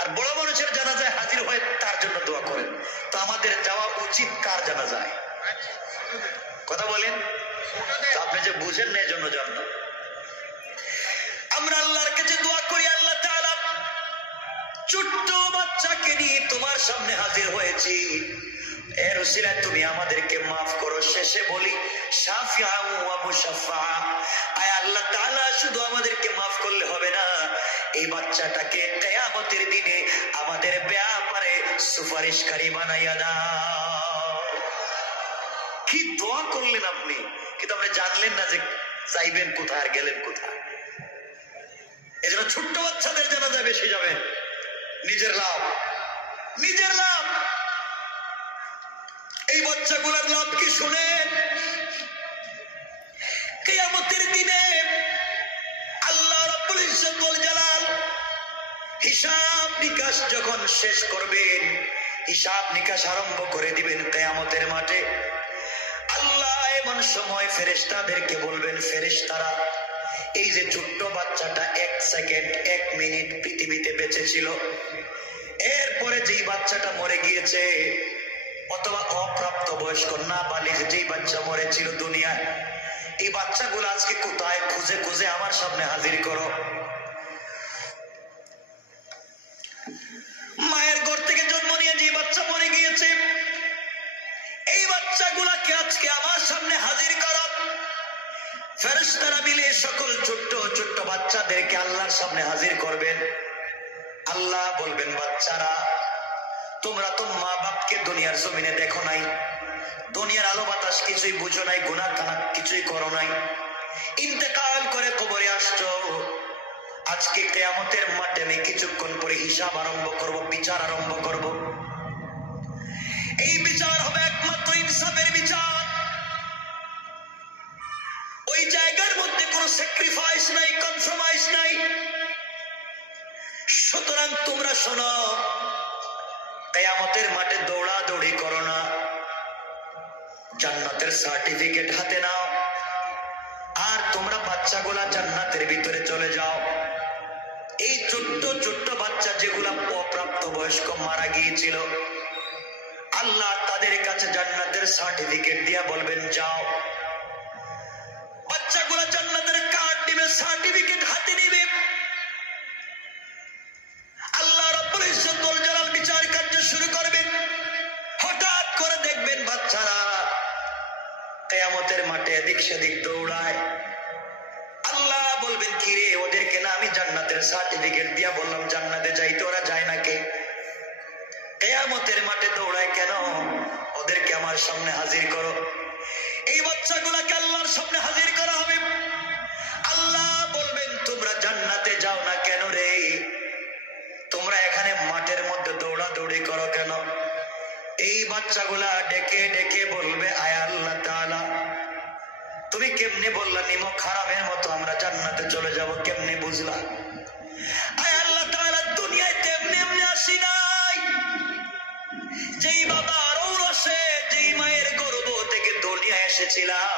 আর বড় মানুষের জানাজায় হাজির হয়ে তার জন্য দোয়া করেন। তো আমাদের যাওয়া উচিত কার জানাজায়? কথা বলেন। আপনি যে বুঝেন না, এজন্য জান না। আমরা আল্লাহর কাছে দোয়া করি, আল্লাহ তাআলা ছোট্ট বাচ্চাকে নিয়ে তোমার সামনে হাজির হয়েছি, এর উসিলায় তুমি আমাদেরকে মাফ করো। শেষে বলি শাফিআ ওয়া মুশাফফা, আয় আল্লাহ তাআলা শুধু আমাদেরকে মাফ করলে হবে না, এই বাচ্চাটাকে কিয়ামতের দিনে আমাদের ব্যাপারে সুপারিশকারী বানাইয়া দাও। কি দোয়া করলেন আপনি, কিন্তু আপনি জানলেন না যে যাইবেন কোথায় আর গেলেন কোথায়। এই জন্য ছোট্ট বাচ্চাদের জানাজা বেশি যাবেন, নিজের লাভ, নিজের লাভ। এই বাচ্চাগুলোর লাভ কি শুনেন? কিয়ামতের দিনে আল্লাহ রাব্বুল ইজ্জত ওয়াল জালাল হিসাব নিকাশ যখন শেষ করবেন, হিসাব নিকাশ আরম্ভ করে দিবেন কিয়ামতের মাঠে, আল্লাহ এমন সময় ফেরেশতাদেরকে বলবেন, ফেরেশতারা এই যে ছোট্ট বাচ্চাটা 1 সেকেন্ড 1 মিনিট পৃথিবীতে বেঁচে ছিল, এরপরে যেই বাচ্চাটা মরে গিয়েছে, অথবা অপ্রাপ্ত বয়স্ক নাবালিগ যেই বাচ্চা মরেছিল দুনিয়ায়, এই বাচ্চাগুলো আজকে কোথায় খুঁজে খুঁজে আমার সামনে হাজির করো। মায়ের ঘর থেকে জন্ম নিয়ে যে বাচ্চা মরে গিয়েছে, এই বাচ্চাগুলাকে আজকে আমার সামনে হাজির করো। ফেরেশতারা মিলে সকল ছোট্ট ছোট্ট বাচ্চাদেরকে আল্লাহর সামনে হাজির করবেন। আল্লাহ বলবেন, বাচ্চারা তোমরা তো মা বাপকে দুনিয়ার জমিনে দেখো নাই, দুনিয়ার আলো বাতাস কিছুই বুঝো নাই, গুনাহ কানা কিছুই করো নাই, ইন্তেকাল করে কবরে আসছো। আজকে কিয়ামতের মাঠে আমি কিছুক্ষণ পরে হিসাব আরম্ভ করব, বিচার আরম্ভ করব। এই বিচার হবে একমাত্র ইনসাফের বিচার। ওই জায়গার মধ্যে কোনো স্যাক্রিফাইস নাই, কম্প্রোমাইজ নাই। সুতরাং তোমরা শোনো, কিয়ামতের মাঠে দৌড়াদৌড়ি করো না, জান্নাতের সার্টিফিকেট হাতে নাও, আর তোমরা বাচ্চাগুলা জান্নাতের ভিতরে চলে যাও। এই ছোট্ট ছোট্ট বাচ্চা যেগুলা অপ্রাপ্ত বয়স্ক মারা গিয়েছিল, আল্লাহ তাদের কাছে জান্নাতের সার্টিফিকেট দিয়া বলবেন, যাও। বাচ্চাগুলা জান্নাতের কার্ড দিবে, সার্টিফিকেট হাতে নিবে। আল্লাহ রাব্বুল ইজ্জত ওয়াল জালাল বিচার কার্য শুরু করবেন। হঠাৎ করে দেখবেন বাচ্চারা কিয়ামতের মাঠে এদিক সেদিক দৌড়ায়। আল্লাহ বলবেন, কিরে ওদেরকে না আমি জান্নাতের সার্টিফিকেট দিয়া বললাম জান্নাতে যাইতে, ওরা যায় না কে? কিয়ামতের মাঠে দৌড়ায় কেন? ওদেরকে আমার সামনে হাজির করো। এই বাচ্চাগুলাকে আল্লাহর সামনে হাজির করা হবে। আল্লাহ বলবেন, তোমরা জান্নাতে যাও না কেন রে? তোমরা এখানে মাঠের মধ্যে দৌড়াদৌড়ি করো কেন? এই বাচ্চাগুলা ডেকে ডেকে বলবে, আয় আল্লাহ তাআলা, তুমি কেমনে বললা নিমক হারামের মতো আমরা জান্নাতে চলে যাব, কেমনে বুঝলা? আয় আল্লাহ তাআলা, দুনিয়ায় তেমনি এমনি আসি নাই। যেই বাবার ঔরসে, যেই মায়ের গর্ভ থেকে দুনিয়ায় এসেছিলাম,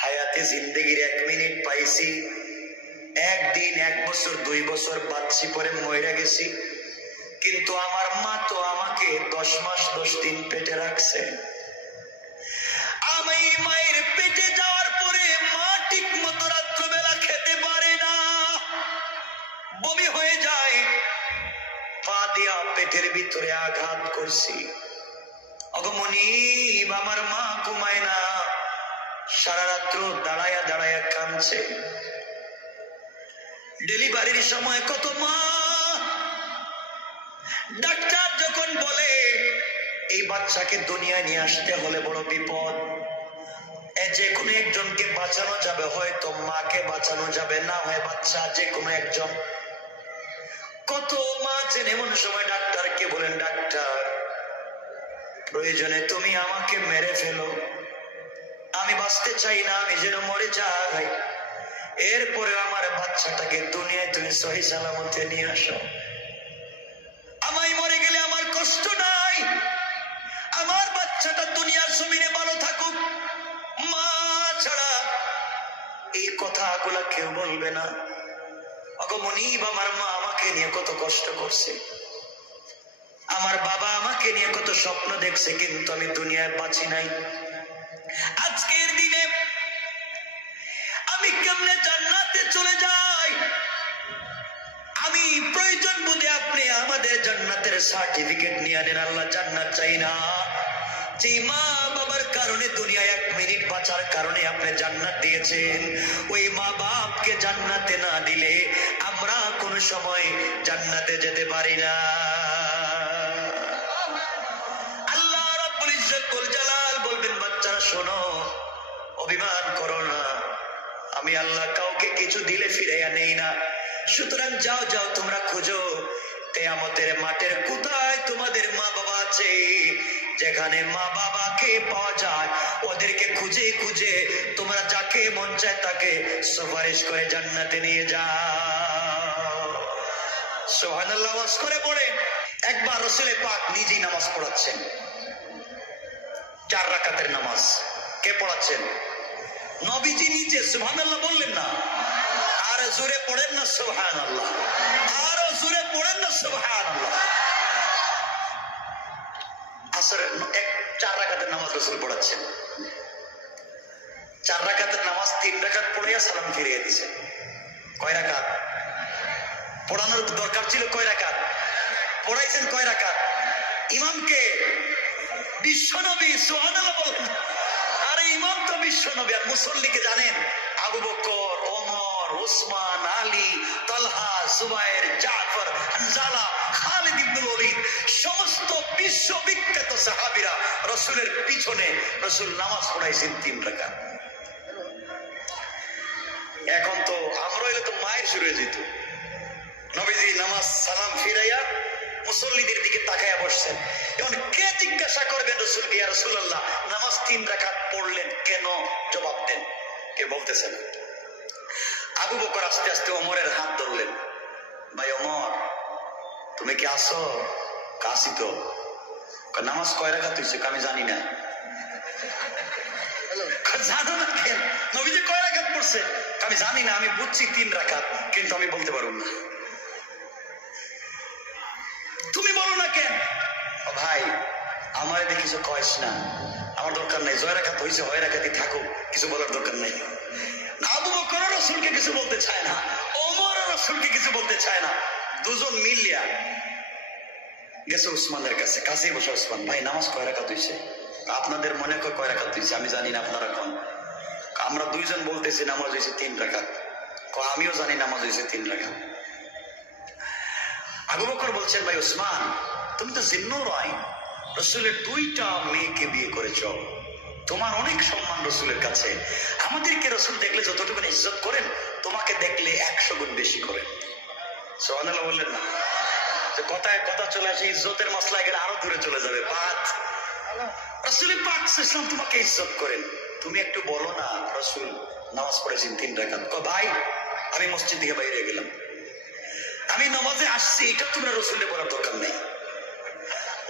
হায়াতে জিন্দেগির 1 মিনিট পাইছি, 1 দিন 1 বছর 2 বছর বাঁচছি, পরে মরে গেছি। কিন্তু আমার মা তো আমাকে 10 মাস 10 দিন পেটে রাখছে। আমি মায়ের পেটে যাওয়ার পরে মা ঠিক মতো রাত্রবেলা খেতে পারে না, বমি হয়ে যায়। পা দিয়া পেটের ভিতরে আঘাত করছি। অগমনীব, আমার মা ঘুমায় না, সারা রাত্র দাঁড়ায়া দাঁড়ায়া কাঁদছে। ডেলিভারির সময় কত মা, ডাক্তার যখন বলে এই বাচ্চাকে দুনিয়ায় নিয়ে আসতে হলে বড় বিপদ, যে কোনো একজনকে বাঁচানো যাবে, হয়তো মাকে বাঁচানো যাবে, না হয় বাচ্চা, যে কোনো একজন। কত মা আছেন এমন সময় ডাক্তারকে বলেন, ডাক্তার প্রয়োজনে তুমি আমাকে মেরে ফেলো, আমি বাঁচতে চাই না, আমি যেন মরে যাই, এরপরে আমার বাচ্চাটাকে দুনিয়ায় তুমি সহি সালামতে নিয়ে আসো। আমায় মরে গেলে আমার কষ্ট নাই, আমার বাচ্চাটা দুনিয়ার জমিনে ভালো থাকুক। মা ছাড়া এই কথাগুলা কেউ বলবে না। অগমনীব, আমার মা আমাকে নিয়ে কত কষ্ট করছে, আমার বাবা আমাকে নিয়ে কত স্বপ্ন দেখছে, কিন্তু আমি দুনিয়ায় বাঁচি নাই। আজকের দিনে আমি কেমনে জান্নাতে চলে যাই? আমি প্রয়োজন বোধে আপনি আমাদের জান্নাতের সার্টিফিকেট নিয়ে আনেন। আল্লাহ জান্নাত চাই না, যে মা বাবার কারণে দুনিয়ায় 1 মিনিট বাঁচার কারণে আপনি জান্নাত দিয়েছেন, ওই মা বাপকে জান্নাতে না দিলে আমরা সময় জান্নাতে যেতে পারি না। আল্লাহ রাব্বুল ইজ্জত ওয়াল জালাল বলবেন, বাচ্চারা শোনো, অভিমান করো না, আমি আল্লাহ কাউকে কিছু দিলে ফিরাইয়া নেই না। সুতরাং যাও যাও, তোমরা খুঁজো কিয়ামতের মাঠের কোথায় তোমাদের মা বাবা আছে। যেখানে মা বাবাকে পাওয়া যায় ওদেরকে খুঁজে খুঁজে তোমরা যাকে মন চায় তাকে সুপারিশ করে জান্নাতে নিয়ে যাও। সুবহানাল্লাহ ওয়াজ করে পড়ে। একবার রাসূল পাক নিজেই নামাজ পড়াচ্ছেন, 4 রাকাতের নামাজ। কে পড়াচ্ছেন? নবীজি নিজে। সুবহানাল্লাহ বললেন না? আর জোরে পড়েন না সুবহানাল্লাহ, আর জোরে পড়েন না সুবহানাল্লাহ। আসরের 4 রাকাতের নামাজ রাসূল পড়াচ্ছেন। 4 রাকাতের নামাজ 3 রাকাত পড়িয়া সালাম ফিরিয়ে দিয়েছেন। কয় রাকাত পড়ানোর দরকার ছিল? কয় রাকাত পড়াইছেন? কয় রাকাত? ইমামকে বিশ্বনবী। সুবহানাল্লাহ বলেন। আরে ইমাম তো বিশ্বনবী, আর মুসল্লিকে জানেন? আবু বকর, ওমর, ওসমান, আলী, তালহা, জুবায়ের, জাফর, হানজালা, খালিদ ইবনুল ওলীদ, সমস্ত বিশ্ববিখ্যাত সাহাবীরা রাসূলের পিছনে রাসূল নামাজ পড়াইছেন 3 রাকাত। এখন তো আমরা হইলে তো মায়ের শুরু হয়ে যেত। নবীজি নামাজ সালাম ফিরাইয়া মুসল্লিদের দিকে তাকায়া বসছেন। এখন কে জিজ্ঞাসা করবেন রাসূলকে, ইয়া রাসূলুল্লাহ নামাজ 3 রাকাত পড়লেন কেন? জবাব দেন। কে বলতেছেন? আবু বকর আস্তে আস্তে ওমরের হাত ধরলেন। ভাই ওমর, তুমি কি আসো? কাসি তো। নামাজ কয় রাকাত হইছে? আমি জানি না। জানো না কেন? নবীজি কয় রাকাত পড়ছে? আমি জানি না, আমি বুঝছি 3 রাকাত, কিন্তু আমি বলতে পারব না। তুমি বলো না কেন? ভাই আমার এদিকে কিছু কয়েস না, আমার দরকার নাই। 6 রাকাত হয়েছে, 6 রাকাতই থাকুক, কিছু বলার দরকার নাই। আবু বকর রাসূলকে কিছু বলতে চায় না, ওমর রাসূলকে কিছু বলতে চায় না। দুজন মিলিয়া গেছে উসমানের কাছে। কাছেই বসে উসমান, ভাই নামাজ কয় রাকাত হয়েছে? আপনাদের মনে কয় রাকাত হয়েছে? আমি জানি না, আপনারা কোন? আমরা দুইজন বলতেছি নামাজ হয়েছে 3 রাকাত। আমিও জানি নামাজ হয়েছে 3 রাকাত। আবু বকর বলছেন, ভাই উসমান, তুমি তো জিন্নুরাইন, রাসূলের 2টা মেয়েকে বিয়ে করেছ, তোমার অনেক সম্মান রাসূলের কাছে। আমাদেরকে রাসূল দেখলে যতটুকু ইজ্জত করেন, তোমাকে দেখলে 100 গুণ বেশি করেন। সুবহানাল্লাহ বললেন না? যে কথায় কথা চলে আসে, ইজ্জতের মাসলা গেলে আরো দূরে চলে যাবে। বাদ রাসূল পাক সাল্লাল্লাহু আলাইহি ওয়াসাল্লাম তোমাকে ইজ্জত করেন, তুমি একটু বলো না রাসূল নামাজ পড়েছেন 3 রাকাত। ভাই আমি মসজিদ থেকে বাইরে গেলাম, আমি নামাজে আসছি, এটা তোমরা রাসূলকে বলার দরকার নেই।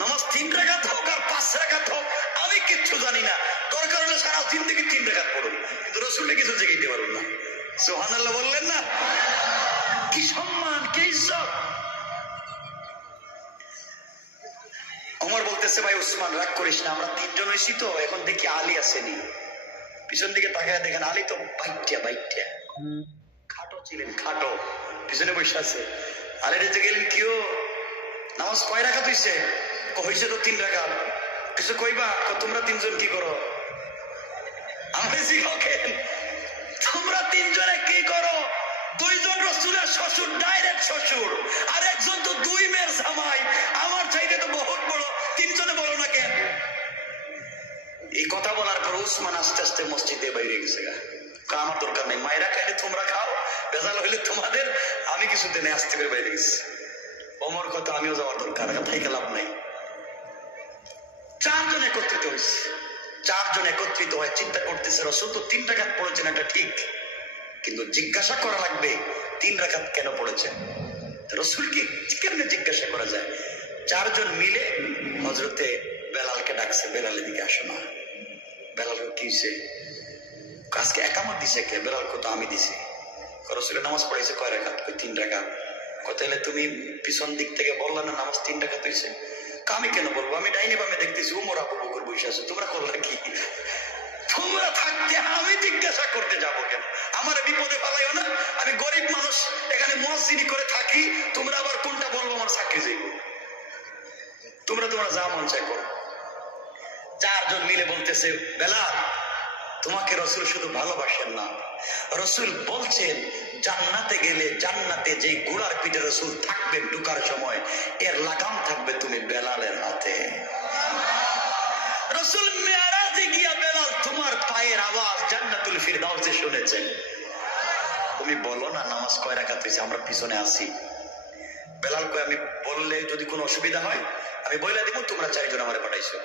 নামাজ 3 রাকাত হোক আর 5 রাকাত হোক, আমি কিচ্ছু জানি না। দরকার হলে সারা জিন্দেগি 3 রাকাত পড়ুন, কিন্তু রাসূলকে কিছু জিজ্ঞাসা দিতে পারুন না। সুবহানাল্লাহ বললেন না? কি সম্মান, কি ইজ্জত! ওমর বলতেছে, ভাই উসমান রাগ করিস না, আমরা 3 জন হইছি তো, এখন দেখি আলী আসেনি। পিছন দিকে তাকায় দেখেন আলী তো বাইটিয়া খাটো ছিলেন, খাটো, পিছনে বসে আছে। আলীর যে গেলেন, কেউ নামাজ কয় রাকাত হইছে? হইছে তো 3 রাকাত। কিছু কইবা? তোমরা 3 জন কি করো? আমি কেন তোমরা 3 জনে কি করো? 2 জন রাসূলের শ্বশুর, ডাইরেক্ট শ্বশুর, আর একজন তো 2 মেয়ের জামাই, আমার চাইতে তো বহুত বড়। 3 জনে বলো না কেন? এই কথা বলার পর উসমান আস্তে আস্তে মসজিদে বাইরে গেছে। আমার দরকার নেই, মায়েরা খাইলে তোমরা খাও, বেজাল হইলে তোমাদের, আমি কিছু দিনে আস্তে করে বাইরে গেছি। ওমর কথা, আমিও যাওয়ার দরকার, থেকে লাভ নাই। 4 জন একত্রিত হয়েছে। 4 জন একত্রিত হয়, চিন্তা করতেছে রাসূল তো 3 রাকাত পড়েছেন, এটা ঠিক, কিন্তু জিজ্ঞাসা করা লাগবে 3 রাকাত কেন পড়েছেন। রাসূলকে কেমনে জিজ্ঞাসা করা যায়? 4 জন মিলে হযরতে বেলালকে ডাকছে, বেলালের দিকে আসো না। বেলাল কি হইছে? আজকে একামত দিছে কে? বেলাল কত? আমি দিছি। রাসূলের নামাজ পড়াইছে কয় রাকাত? 3 রাকাত। তাহলে তুমি পিছন দিক থেকে বললা না নামাজ 3 রাকাত হইছে? আমি কেন বলবো? আমি ডাইনে বামে দেখতেছি ওমর আবু বকর বসে আছে, তোমরা করলা কি? তোমরা থাকতে আমি জিজ্ঞাসা করতে যাবো কেন? আমার বিপদে ফেলাইও না, আমি গরিব মানুষ, এখানে মুয়াজ্জিনি করে থাকি, তোমরা আবার কোনটা বলবো আমার সাক্ষী যাইব। তোমরা যা মন চাই করো। 4 জন মিলে বলতেছে, বেলাল তোমাকে রসুল শুধু ভালোবাসেন না, রসুল বলছেন জান্নাতে গেলে জান্নাতে যে ঘোড়ার পিঠে রসুল থাকবেন ঢুকার সময়, এর লাগাম থাকবে তুমি বেলালের হাতে। রসুল মেরাজে গিয়া বেলাল তোমার পায়ের আওয়াজ জান্নাতুল ফিরদাউসে শুনেছেন। তুমি বলো না নামাজ কয় রাকাত হয়েছে, আমরা পিছনে আছি। বেলাল কয় আমি বললে যদি কোনো অসুবিধা হয় আমি বলে দিব, তোমরা 4 জন আমারে পাঠাইছো।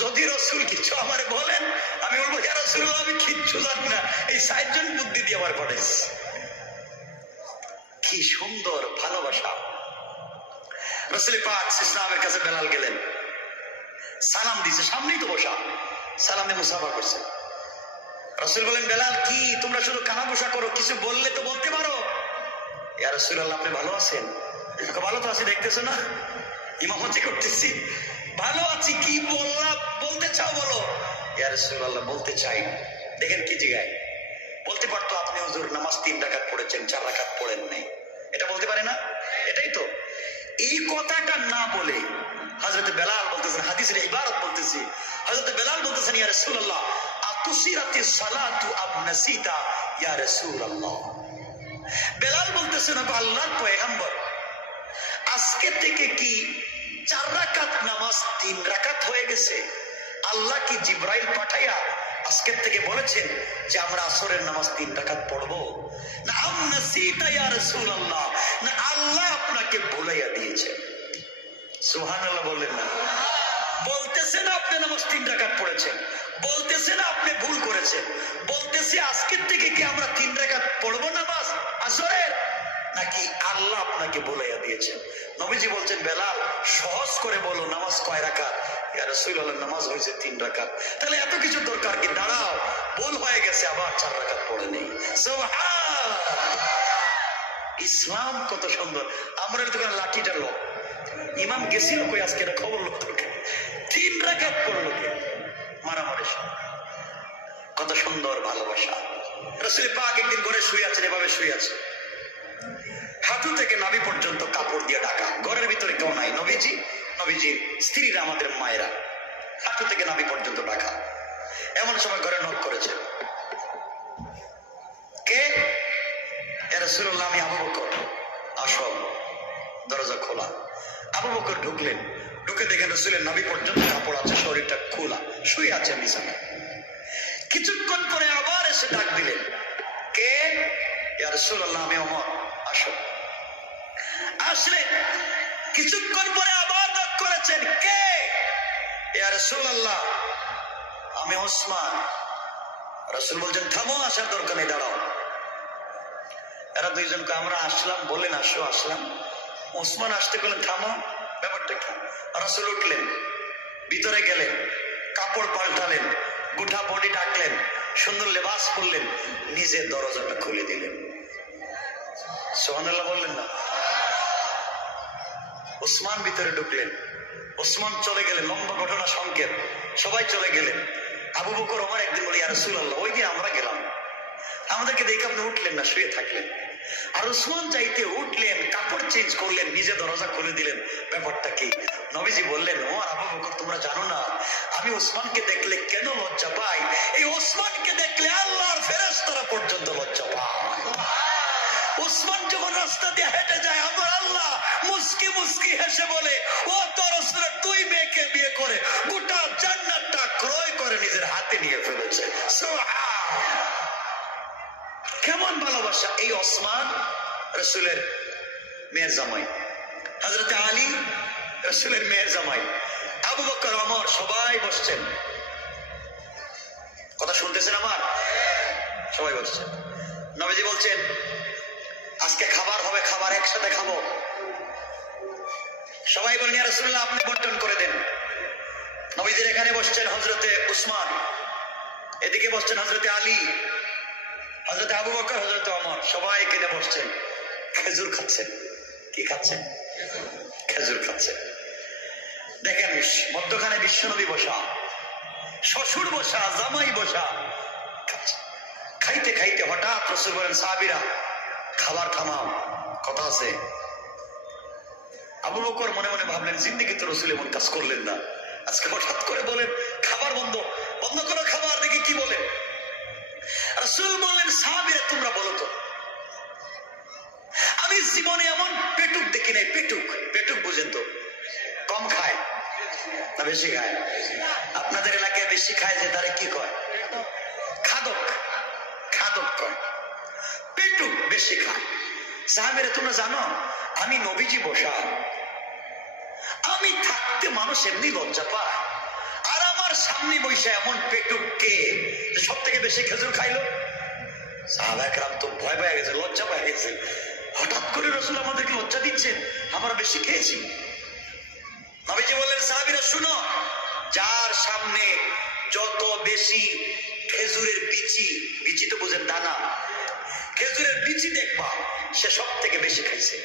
যদি রসুল কিছু আমারে বলেন আমি বলবো ইয়া রাসূলুল্লাহ আমি কিচ্ছু জানি না, এই 4 জন বুদ্ধি দিয়ে আমার পাঠাইছে। কি সুন্দর ভালোবাসা। রাসূল পাক ইসলামের কাছে বেলাল গেলেন, সালাম দিছে, সামনেই তো বসা, সালাম দিয়ে মুসাফা করছে। রাসূল বলেন বেলাল কি তোমরা শুধু কানা বসা করো, কিছু বললে তো বলতে পারো। ইয়া রাসূলুল্লাহ আপনি ভালো আছেন? ভালো তো আছি, দেখতেছো না ইমামতি করতেছি, ভালো আছি। কি বলতে চাও বলো। ইয়া রাসূলুল্লাহ বলতে চাই। দেখেন কি জিগায়, বলতে পারতো আপনি হুজুর নামাজ 3 রাকাত পড়েছেন, 4 রাকাত পড়েন নাই, এটা বলতে পারে না? এটাই তো। এই কথাটা না বলে হযরত বেলাল বলতেছেন, হাদিসের ইবারত বলতেছি, হযরত বেলাল বলতেছেন ইয়া রাসূলুল্লাহ আতুসিরাতিস সালাতু আম নাসিতা ইয়া রাসূলুল্লাহ। বেলাল বলতেছেন আল্লাহর পয়গম্বর আজকে থেকে কি 4 রাকাত নামাজ 3 রাকাত হয়ে গেছে? আল্লাহ কি জিবরাইল পাঠাইয়া আজকের থেকে বলেছেন যে আমরা আসরের নামাজ 3 রাকাত পড়বো? না আম নাসিতা ইয়া রাসূলুল্লাহ, না আল্লাহ আপনাকে ভুলাইয়া দিয়েছে? সুবহানাল্লাহ বললেন না? বলতেছেন আপনি নামাজ 3 রাকাত পড়েছেন, বলতেছেন আপনি ভুল করেছেন, বলতেছি আজকের থেকে কি আমরা 3 রাকাত পড়বো নামাজ আসরের, নাকি আল্লাহ আপনাকে বলাইয়া দিয়েছেন? নবীজি বলছেন বেলাল সহজ করে বলো নামাজ কয় রাকাত? ইয়া রাসূলুল্লাহ নামাজ হয়েছে 3 রাকাত। তাহলে এত কিছু দরকার কি? দাঁড়াও, ভুল হয়ে গেছে, আবার 4 রাকাত পড়ে নেই। সুবহানাল্লাহ। ইসলাম কত সুন্দর। আমরা তো লাঠিটা লোক ইমাম গেছিল কই আজকে খবর লোক 3 রাকাত পড়লো কে? মারামারি। কত সুন্দর ভালোবাসা। রাসূল পাক একদিন ঘরে শুয়ে আছেন, এভাবে শুয়ে আছে, হাঁটু থেকে নাভি পর্যন্ত কাপড় দিয়ে ঢাকা, ঘরের ভিতরে কেউ নাই, নবীজির স্ত্রীরা আমাদের মায়েরা, হাঁটু থেকে নাভি পর্যন্ত ঢাকা। এমন সময় ঘরে নক করেছে, কে? ইয়া রাসূলুল্লাহ আমি আবু বকর। আসো। দরজা খোলা। আবু বকর ঢুকলেন, ঢুকে দেখেন রাসূলের নাভি পর্যন্ত কাপড় আছে, শরীরটা খোলা, শুয়ে আছেন বিছানায়। কিছুক্ষণ পরে আবার এসে ডাক দিলেন, কে? ইয়া রাসূলুল্লাহ আমি ওমর। আসো। আসলেন, কিছুক্ষণ পরে আবার ডাক করেছেন, কে? ইয়া রাসূলুল্লাহ আমি ওসমান। রাসূল বলছেন থামো, আসার দরকার নেই, দাঁড়াও। এরা দুইজনকে আমরা আসলাম বললেন, আসো। আসলাম। ওসমান আসতে বললেন থামো, ব্যাপারটা কি? রাসূল উঠলেন, ভিতরে গেলেন, কাপড় পাল্টালেন, গোটা বডি ডাকলেন, সুন্দর লেবাস পরলেন, নিজের দরজাটা খুলে দিলেন। সুবহানাল্লাহ বললেন না? ওসমান ভিতরে ঢুকলেন, ওসমান চলে গেলেন, লম্বা ঘটনা সংক্ষেপ, সবাই চলে গেলেন। আবু বকর ওমর একদিন বলে ইয়া রাসূলুল্লাহ ওই দিন আমরা গেলাম, আমাদেরকে দেখে আপনি উঠলেন না, শুয়ে থাকলেন। আর ওসমান চাইতে উঠলেন, কাপড় চেঞ্জ করলেন, নিজে দরজা খুলে দিলেন, ব্যাপারটা কি? নবীজি বললেন ওমর, আবু বকর তোমরা জানো না আমি ওসমানকে দেখলে কেন লজ্জা পাই? এই ওসমানকে দেখলে আল্লাহর ফেরেশতারা পর্যন্ত লজ্জা পায়। ওসমান যখন রাস্তা দিয়ে হেঁটে যায় আমার আল্লাহ মুস্কি মুস্কি হেসে বলে, ও তো রাসূলের 2 মেয়েকে বিয়ে করে গোটা জান্নাতটা ক্রয় করে নিজের হাতে নিয়ে ফেলেছে। সুবহানাল্লাহ। কেমন ভালোবাসা! এই ওসমান রাসূলের মেয়ের জামাই, হযরত আলী রাসূলের মেয়ের জামাই, আবু বকর ওমর সবাই বসছেন। কথা শুনতেছেন আমার? সবাই বসছেন। নবীজি বলছেন আজকে খাবার হবে, খাবার একসাথে খাবো। সবাই বলেন ইয়া রাসূলুল্লাহ আপনি বন্টন করে দেন। নবীজির এখানে বসছেন হযরতে উসমান, এদিকে বসছেন হযরতে আলী, হযরতে আবু বকর, হযরতে ওমর, সবাই কিনে বসছেন, খেজুর খাচ্ছেন। কি খাচ্ছেন? খেজুর খাচ্ছেন। দেখেন মধ্যখানে বিশ্বনবী বসা, শ্বশুর বসা, জামাই বসা, খাইতে খাইতে হঠাৎ রাসূল বলেন সাহাবীরা খাবার থামাও, কথা আছে। আবু বকর মনে মনে ভাবলেন জিন্দেগি তো রাসূল এমন কাজ করলেন না, আজকে হঠাৎ করে বলেন খাবার বন্ধ। বন্ধ করো খাবার। দেখি কি বলে। রাসূল বললেন, সাহাবীরা তোমরা বলো তো, আমি জীবনে এমন পেটুক দেখি নাই। পেটুক, পেটুক বুঝেন তো? কম খায় না বেশি খায়? আপনাদের এলাকায় বেশি খায় যে তারে কি কয়? খাদক। খাদক কয়। পেটুক বেশি খায়। সাহাবীরা তোমরা জানো আমি নবীজি বসা, আমি থাকতে মানুষ এমনি লজ্জা পায়, আর আমার সামনে বসে এমন পেটুক কে সব থেকে বেশি খেজুর খাইলো? সাহাবায়ে কেরাম তো ভয় পেয়ে গেছে, লজ্জা পেয়ে গেছে। হঠাৎ করে রাসূল আমাদেরকে লজ্জা দিচ্ছেন, আমরা বেশি খেয়েছি। নবীজি বললেন, সাহাবীরা শুনো, যার সামনে যত বেশি খেজুরের বিচি, বিচি তো বুঝেন দানা, খেজুরের বিচি দেখবা সে সব থেকে বেশি খাইছে।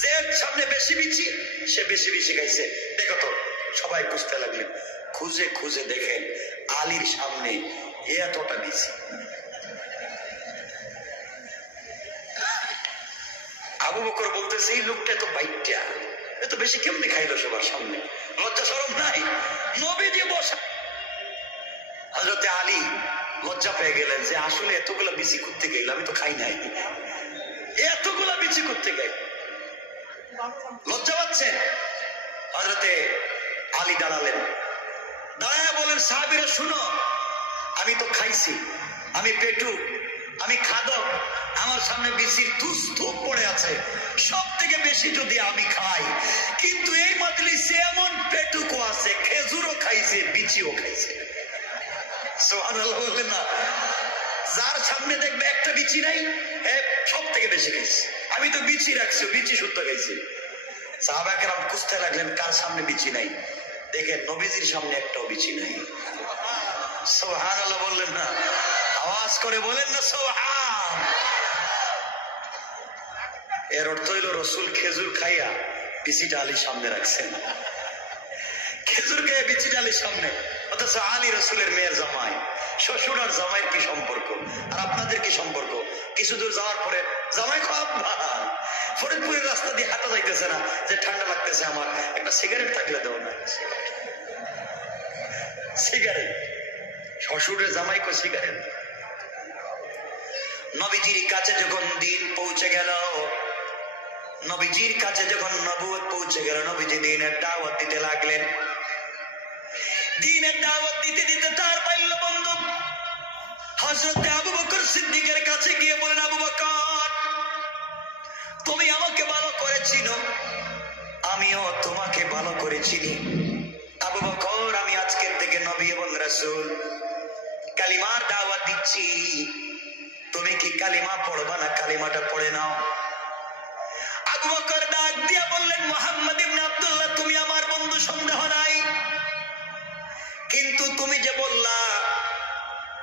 যে সামনে বেশি বিচি সে বেশি বেশি খাইছে। দেখো তো, সবাই খুঁজতে লাগলেন। খুঁজে খুঁজে দেখেন আলীর সামনে এতটা বিচি। আবু বকর বলতেছে, এই লোকটা তো বাইকটা এত বেশি কেমনে খাইলো সবার সামনে? লজ্জা শরম নাই? নবীজি বসা। হযরত আলী লজ্জা পেয়ে গেলেন যে আসলে এতগুলা বিচি করতে গেল, আমি তো খাই নাই, এতগুলা বিচি করতে গেল। লজ্জা পাচ্ছেন? হযরতে আলী দাঁড়ালেন, দাঁড়ায় বলেন, সাহাবীরা শুনো, আমি তো খাইছি, আমি পেটু, আমি খাদক, আমার সামনে বিচির তুস্তূপ পড়ে আছে, সব থেকে বেশি যদি আমি খাই, কিন্তু এই মাজলিসে এমন পেটুকও আছে, খেজুরও খাইছে, বিচিও খাইছে। সুবহানাল্লাহ বললেন না? যার সামনে দেখবে একটা বিচি নাই, সব থেকে বেশি খাইছে। আমি তো বিচি রাখছি, বিচি শুদ্ধ খাইছি। সাহাবায়ে কেরাম খুঁজতে লাগলেন কার সামনে বিচি নাই। দেখেন নবীজির সামনে একটাও বিচি নাই। সুবহানাল্লাহ বললেন না? আওয়াজ করে বলেন না সুবহান। এর অর্থ হইল রসুল খেজুর খাইয়া বিচিটা আলীর সামনে রাখছেন। খেজুর খেয়ে বিচিটা আলীর সামনে, অথচ আলী রসুলের মেয়ের জামাই। শ্বশুর আর জামাইয়ের কি সম্পর্ক? আর আপনাদের কি সম্পর্ক? কিছু দূর যাওয়ার পরে জামাই খাওয়া, ফরিদপুরের রাস্তা দিয়ে হাঁটা যাইতেছে না, যে ঠান্ডা লাগতেছে আমার, একটা সিগারেট থাকলে দেও না। সিগারেট, শ্বশুরের জামাই কো সিগারেট। নবীজির কাছে যখন দিন পৌঁছে গেল, নবীজির কাছে যখন নবুয়ত পৌঁছে গেল, নবীজি দিনের দাওয়াত দিতে লাগলেন। দিনের দাওয়াত দিতে দিতে তার বাল্য বন্ধু হযরত আবু বকর সিদ্দিকের কাছে গিয়ে বলেন, আবু বকর, তুমি আমাকে ভালো করে চিনো, আমিও তোমাকে ভালো করে চিনি। আবু বকর, আমি আজকের থেকে নবী এবং রাসূল কালিমার দাওয়াত দিচ্ছি, তুমি কি কালিমা পড়বা না? কালিমাটা পড়ে নাও। আবু বকর ডাক দিয়া বললেন, মুহাম্মদ ইবনে আব্দুল্লাহ, তুমি আমার বন্ধু, সন্দেহ নাই, কিন্তু তুমি যে বললা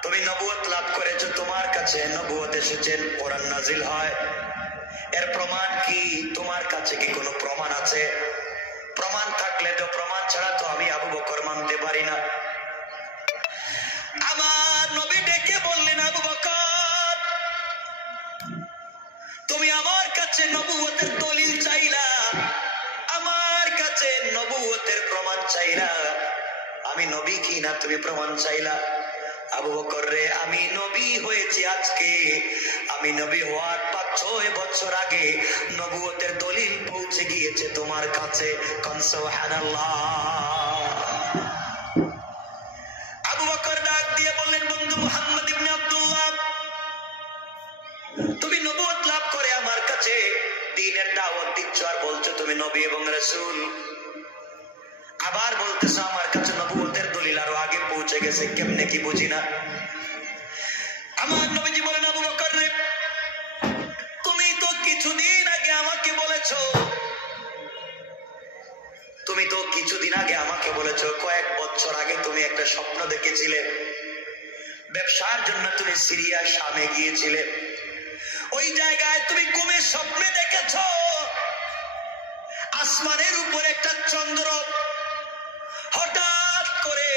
তুমি নবুয়ত লাভ করেছো, তোমার কাছে নবুয়ত এসেছেন, কোরআন নাজিল হয়, এর প্রমাণ কি? তোমার কাছে কি কোনো প্রমাণ আছে? প্রমাণ থাকলে তো, প্রমাণ ছাড়া তো আমি আবু বকর মানতে পারি না। আমার নবী ডেকে বললেন, আবু বকর, তুমি আমার কাছে নবুয়তের দলিল চাইলা, আমার কাছে নবুয়তের প্রমাণ চাইলা, আমি নবী কি না তুমি প্রমাণ চাইলা। আবু বকর রে, আমি নবী হয়েছি আজকে, আমি নবী হওয়ার 5-6 বছর আগে নবুয়তের দলিল পৌঁছে গিয়েছে তোমার কাছে। সুবহানাল্লাহ। আবু বকর ডাক দিয়ে বললেন, বন্ধু মুহাম্মদ ইবনে আব্দুল্লাহ, তুমি নবুয়ত লাভ করে আমার কাছে দ্বীনের দাওয়াত দিচ্ছ, আর বলছো তুমি নবী এবং রাসূল, আবার বলতেছো আমার কাছে নবুয়তের দলিল আরো আগে পৌঁছে গেছে, কেমনে কি বুঝি না। আমার নবীজি বলেন, আবু বকর রে, তুমি তো কিছুদিন আগে আমাকে বলেছো, তুমি তো কিছুদিন আগে আমাকে বলেছো, কয়েক বছর আগে তুমি একটা স্বপ্ন দেখেছিলে, ব্যবসার জন্য তুমি সিরিয়া শামে গিয়েছিলে, ওই জায়গায় তুমি ঘুমের স্বপ্নে দেখেছো আসমানের উপরে একটা চন্দ্র, হঠাৎ করে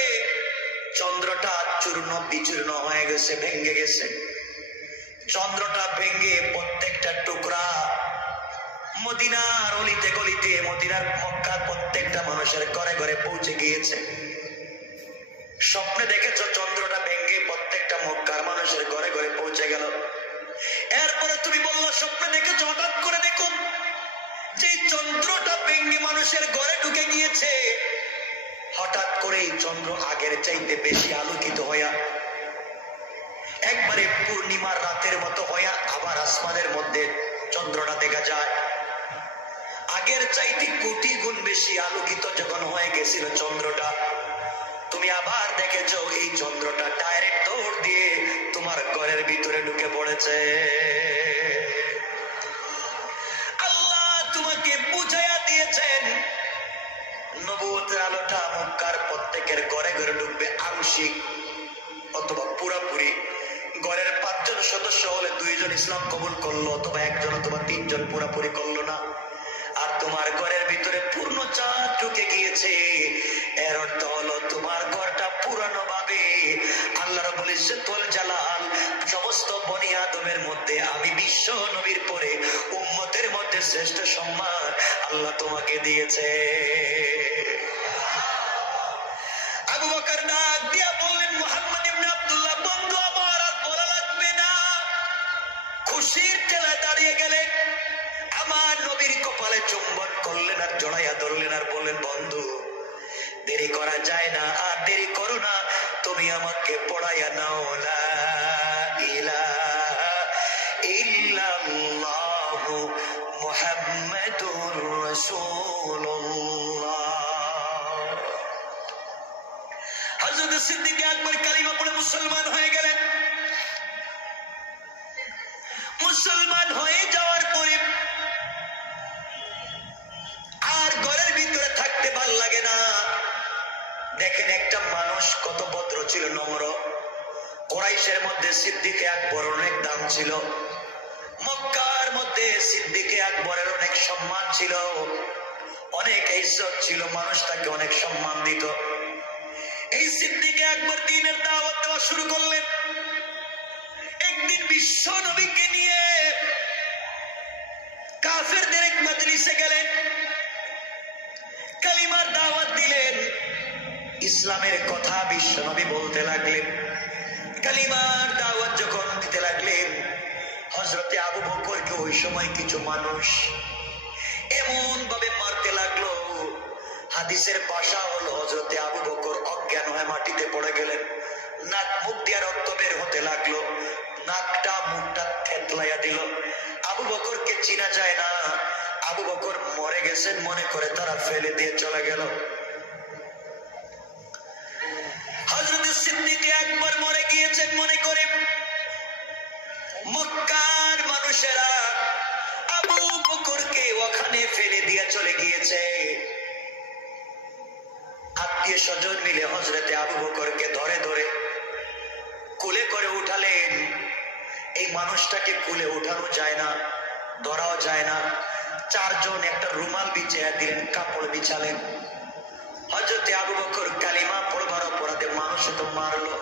চন্দ্রটা চূর্ণ বিচূর্ণ হয়ে গেছে, ভেঙে গেছে। চন্দ্রটা ভেঙে প্রত্যেকটা টুকরা মদিনার অলিতে গলিতে, মদিনার মক্কার প্রত্যেকটা মানুষের ঘরে ঘরে পৌঁছে গিয়েছে। স্বপ্নে দেখেছো চন্দ্রটা ভেঙে প্রত্যেকটা মক্কার মানুষের ঘরে ঘরে পৌঁছে গেল। এরপরে তুমি বললো স্বপ্নে দেখেছো, হঠাৎ করে দেখো যে চন্দ্রটা ভেঙে মানুষের ঘরে ঢুকে গিয়েছে। হঠাৎ করে চন্দ্র আগের চাইতে বেশি আলোকিত হইয়া একবারে পূর্ণিমার রাতের মতো হইয়া আবার আসমানের মধ্যে চন্দ্রটা দেখা যায়। আগের চাইতে কোটি গুণ বেশি আলোকিত যখন হয়ে গেছিল চন্দ্রটা, তুমি আবার দেখেছো এই চন্দ্রটা ডাইরেক্ট দৌড় দিয়ে তোমার ঘরের ভিতরে ঢুকে পড়েছে। আল্লাহ তোমাকে বুঝাইয়া দিয়েছেন নবুয়তের আলোটা মক্কার প্রত্যেকের ঘরে ঘরে ঢুকবে, আংশিক অথবা পুরাপুরি। ঘরের 5 জন সদস্য হলে 2 জন ইসলাম কবুল করলো, অথবা 1 জন অথবা 3 জন পুরাপুরি করলো না। আর তোমার ঘরের ভিতরে পূর্ণ চাঁদ ঢুকে গিয়েছে। এর অর্থ হলো তোমার ঘরটা পুরানো ভাবে আল্লাহ রাব্বুল ইজ্জতুল জালাল সমস্ত বনি আদমের মধ্যে আমি বিশ্ব নবীর পরে উম্মতের মধ্যে শ্রেষ্ঠ সম্মান আল্লাহ তোমাকে দিয়েছে। আবু বকর ডাক দিয়া বললেন, মুহাম্মদ ইবনে আব্দুল্লাহ, বন্ধু আমার আর বলা লাগবে না। খুশির ঠেলায় দাঁড়িয়ে গেলেন, আমার নবীর কপালে চুম্বন করলেন আর জড়াইয়া ধরলেন আর বললেন, বন্ধু দেরি করা যায় না, আর দেরি করো না, তুমি আমাকে পড়াইয়া নাও লা ইলাহা ইল্লাল্লাহু মুহাম্মাদুর রাসূলুল্লাহ। হযরত সিদ্দিক আকবর কালিমা পড়ে মুসলমান হয়ে গেলেন। মুসলমান হয়ে যাওয়ার পরে আর ঘরের ভিতরে থাকতে ভাল লাগে না। দেখেন একটা মানুষ কত ভদ্র ছিল, নম্র। কুরাইশের মধ্যে সিদ্দিক আকবর অনেক দাম ছিল, মক্কার মধ্যে সিদ্দিক আকবরের অনেক সম্মান ছিল, অনেক ইজ্জত ছিল, মানুষ তাকে অনেক সম্মান দিত। এই সিদ্দিক আকবর দ্বীনের দাওয়াত দেওয়া শুরু করলেন। একদিন বিশ্ব নবীকে নিয়ে কাফেরদের এক মজলিসে গেলেন, কালিমার দাওয়াত দিলেন, ইসলামের কথা বিশ্ব নবী বলতে লাগলেন। কালিমার দাওয়াত যখন দিতে লাগলেন, হযরতে আবু বকরকে ওই সময় কিছু মানুষ এমন ভাবে মারতে লাগলো, হাদিসের ভাষা হলো হযরতে আবু বকর অজ্ঞান হয়ে মাটিতে পড়ে গেলেন। নাক মুখ দিয়ে রক্ত বের হতে লাগলো, নাকটা মুখটা থেতলাইয়া দিল। আবু বকরকে চিনা যায় না, আবু বকর মরে গেছেন মনে করে তারা ফেলে দিয়ে চলে গেল। হযরত সিদ্দিক আকবর মরে গিয়েছেন মনে করে মক্কার মানুষেরা আবু বকরকে ওখানে ফেলে দিয়ে চলে গিয়েছে। আত্মীয় স্বজন মিলে হযরতে আবু বকরকে ধরে ধরে কোলে করে উঠালেন। এই মানুষটাকে কোলে উঠানো যায় না, ধরাও যায় না। 4 জন একটা রুমাল বিছিয়ে দিলেন, কাপড় বিছালেন। হযরতে আবু বকর কালিমা পড়বার অপরাধে মানুষ তো মারলো,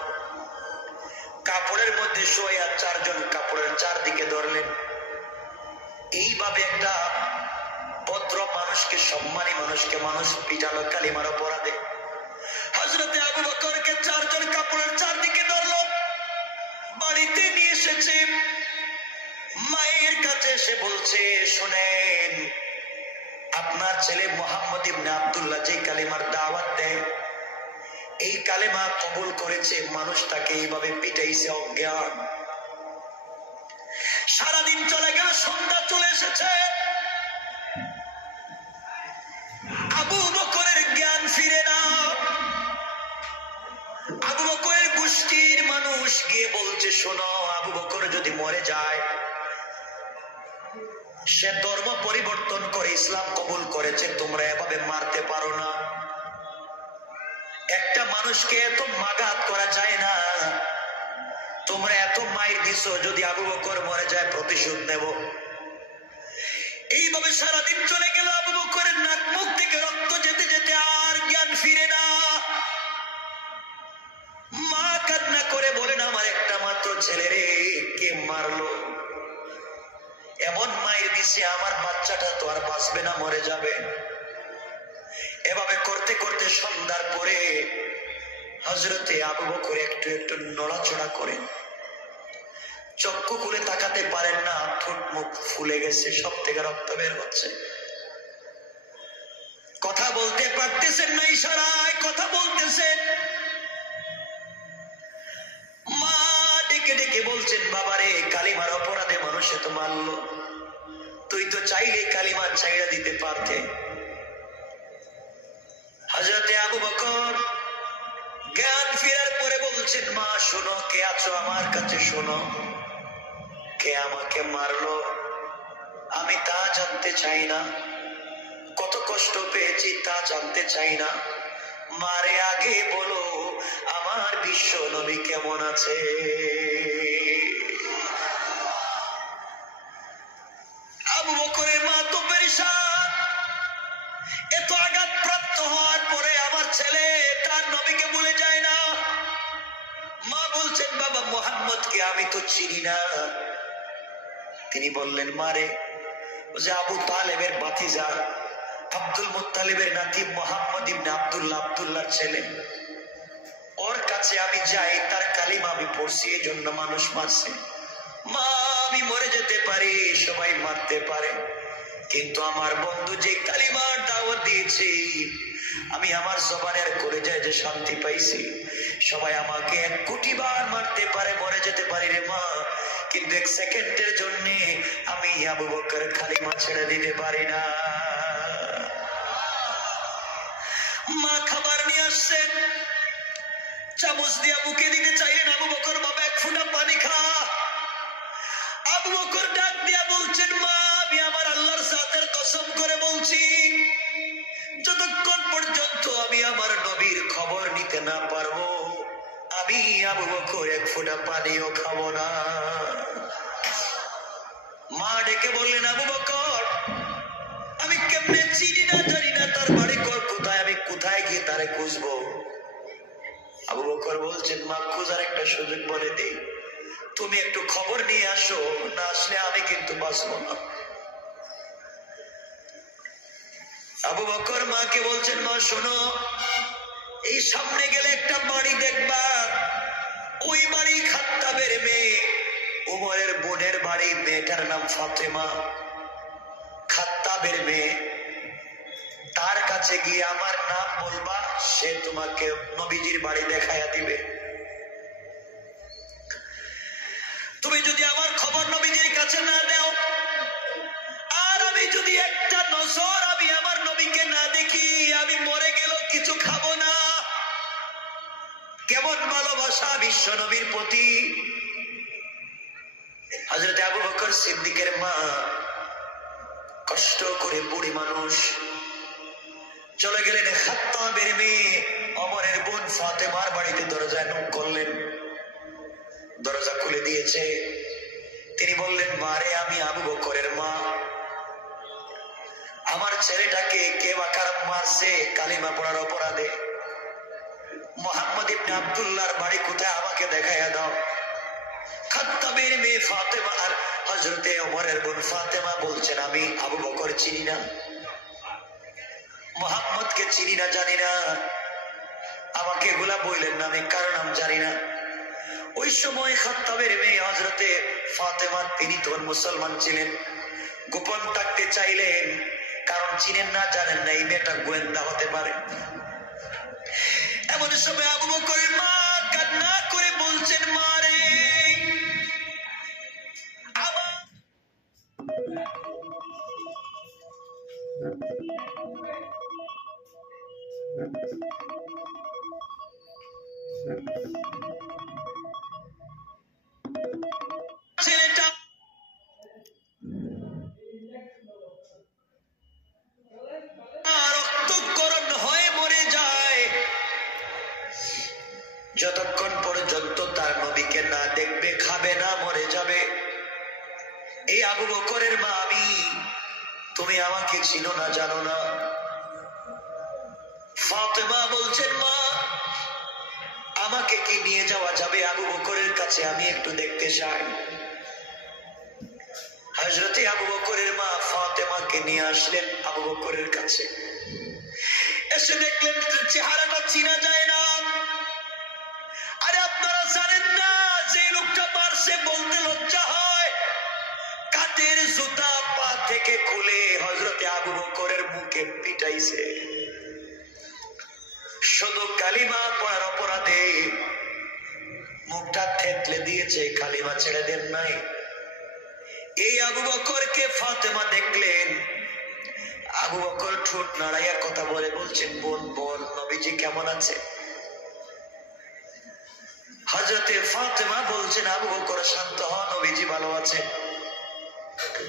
কাপড়ের মধ্যে শোয়া 4 জন কাপড়ের চারদিকে ধরলেন। এইভাবে একটা ভদ্র মানুষকে, সম্মানী মানুষকে মানুষ পিটালো কালিমার অপরাধে। হযরতে আবু বকরকে 4 জন কাপড়ের চারদিকে ধরলো, বাড়িতে নিয়ে এসেছে। মায়ের কাছে এসে বলছে, শুনেন, আপনার ছেলে মুহাম্মদ ইবনে আব্দুল্লাহ যে কালিমার দাওয়াত দেয়, এই কালেমা কবুল করেছে, মানুষটাকে এইভাবে পিটাইছে অজ্ঞান। সারাদিন চলে গেল, সন্ধ্যা চলে এসেছে, আবু বকরের জ্ঞান ফিরে না। আবু বকরের গোষ্ঠীর মানুষ গিয়ে বলছে, শোনো, আবু বকর যদি মরে যায়, সে ধর্ম পরিবর্তন করে ইসলাম কবুল করেছে, তোমরা এভাবে মারতে পারো না। একটা মানুষকে এত মাগাত করা যায় না, তোমরা এত মাইর দিছো, যদি আবু বকর মরে যায় প্রতিশোধ নেব। এইভাবে সারাদিন চলে গেল। আবু বকরের নাক মুখ থেকে রক্ত যেতে যেতে আর জ্ঞান ফিরে না। মা কান্না করে বলেন, আমার একটা মাত্র ছেলে রে, কে মারলো, এমন মায়ের দিছে, আমার বাচ্চাটা তো আর বাঁচবে না, মরে যাবে। এভাবে করতে করতে সন্ধ্যার পরে হযরতে আবু বকর একটু একটু নড়াচড়া করেন, চক্ষু খুলে তাকাতে পারেন না, ঠোঁট মুখ ফুলে গেছে, সব থেকে রক্ত বের হচ্ছে, কথা বলতে পারতেছেন না, ইশারায় কথা বলতেছেন। মা ডেকে ডেকে বলছেন, বাবারে কালিমার অপরাধে মানুষে তো মারলো, তুই তো চাইলে কালিমা ছাইড়া দিতে পারতে। হযরতে আবু বকর জ্ঞান ফেরার পরে বলছেন, মা শোনো, কে আছো আমার কাছে শোনো, কে আমাকে মারলো আমি তা জানতে চাই না, কত কষ্ট পেয়েছি তা জানতে চাই না, মারে আগে বলো আমার বিশ্ব নবী কেমন আছে। আবু বকরের মা তো পেরেশান, এত আঘাতপ্রাপ্ত হওয়ার পরে আমার ছেলে তার নবীকে ভুলে যায় না। মা বলছেন, বাবা মুহাম্মদকে আমি তো চিনি না। তিনি বললেন, মারে যে আবু তালেবের ভাতিজা আব্দুল মুত্তালিবের নাতি মুহাম্মদ ইবনে আব্দুল্লাহ, আব্দুল্লাহর ছেলে, ওর কাছে আমি যাই, তার কালিমা আমি পড়ছি, এই জন্য মানুষ মারছে। মা আমি মরে যেতে পারি, সবাই মারতে পারে, কিন্তু আমার বন্ধু যে কালিমার দাওয়াত দিয়েছে, আমি আমার জবানের কলিজায় যে শান্তি পাইছি, সবাই আমাকে 1 কোটি বার মারতে পারে, মরে যেতে পারি রে মা, কিন্তু 1 সেকেন্ডের জন্য আমি আবু বকর কালিমা ছেড়ে দিতে পারি না। মা খাবার নিয়ে আসছেন, চামচ দিয়ে মুখে দিতে চাইলেন, আবু বকর বাবা 1 ফোঁটা পানি খা। আবু বকর ডাক দিয়া বলছেন, মা আমি আমার আল্লাহর জাতের কসম করে বলছি, যতক্ষণ পর্যন্ত আমি আমার নবীর খবর নিতে না পারবো, আমি আবু বকর 1 ফোঁটা পানিও খাবো না। মা ডেকে বললেন, আবু বকর আমি কেমনে চিনি না জানি না তার বাড়ি কোথায়, আমি কোথায় গিয়ে তারে খুঁজবো। আবু বকর বলছেন, মা খোঁজার একটা সুযোগ বলে দিই, তুমি একটু খবর নিয়ে আসো, না আসলে আমি কিন্তু বাঁচবো না। আবু বকর মাকে বলছেন, মা শোনো, এই সামনে গেলে একটা বাড়ি দেখবা, ওই বাড়ি খাত্তাবের মেয়ে উমরের বোনের বাড়ি, মেয়েটার নাম ফাতেমা, খাত্তাবের মেয়ে, তার কাছে গিয়ে আমার নাম বলবা, সে তোমাকে নবীজির বাড়ি দেখাইয়া দিবে। তুমি যদি আমার খবর নবীজির কাছে না দাও, আর আমি যদি একটা নজর আমি আমার নবীকে না দেখি, আমি মরে গেল কিছু খাবো না। কেমন ভালোবাসা বিশ্ব নবীর প্রতি। হযরত আবু বকর সিদ্দিকের মা কষ্ট করে, বুড়ি মানুষ, চলে গেলেন খাত্তাবের মেয়ে ওমরের বোন ফাতেমার বাড়িতে, দরজায় নক করলেন, দরজা খুলে দিয়েছে। তিনি বললেন, মারে আমি আবু বকরের মা, আমার ছেলেটাকে কে বা কারা মারছে কালিমা পড়ার অপরাধে, মুহাম্মদ ইবনে আব্দুল্লাহর বাড়ি কোথায় আমাকে দেখাইয়া দাও। খাত্তাবের মেয়ে ফাতেমা আর হযরতে ওমরের বোন ফাতেমা বলছেন, আমি আবু বকর চিনি না, মুহাম্মদকে চিনি না, জানি না, আমাকে এগুলা বললেন না, আমি কার নাম জানি না। ওই সময় খাত্তাবের মেয়ে হযরতে ফাতেমা, তিনি তখন মুসলমান ছিলেন, গোপন থাকতে চাইলেন, কারণ চিনেন না, জানেন না, এই মেয়েটা গোয়েন্দা হতে পারে। এমন সময় আবু বকরের মা কান্না করে বলছেন, মা রে আমার ছেলেটা রক্তকরণ হয়ে মরে যায়, যতক্ষণ পর্যন্ত তার নবীকে না দেখবে, খাবে না, মরে যাবে। এই আবু বকরের মা আমি, তুমি আমাকে চিনো না, জানো না। ফাতেমা বলছেন, মা আমাকে কি নিয়ে যাওয়া যাবে আবু বকরের কাছে, আমি একটু দেখতে চাই। হযরতে আবু বকরের মা ফাতেমাকে নিয়ে আসলেন আবু বকরের কাছে। এসে দেখলেন চেহারাটা চিনা যায় না, জানেন না যে লোকটা মারছে বলতে লজ্জা হয়, কাঠের জুতা পা থেকে খুলে হযরতে আবু বকরের মুখে পিটাইছে। শুধু কালিমা পড়ার অপরাধে মুখটা থেতলে দিয়েছে, কালিমা ছেড়ে দেন নাই। এই আবু বকরকে ফাতেমা দেখলেন, আবু বকর ঠোঁট নাড়াইয়া কথা বলে বলছেন, বোন বল নবীজি কেমন আছে? হযরতে ফাতেমা বলছেন, আবু বকর শান্ত হ, নবীজি ভালো আছে,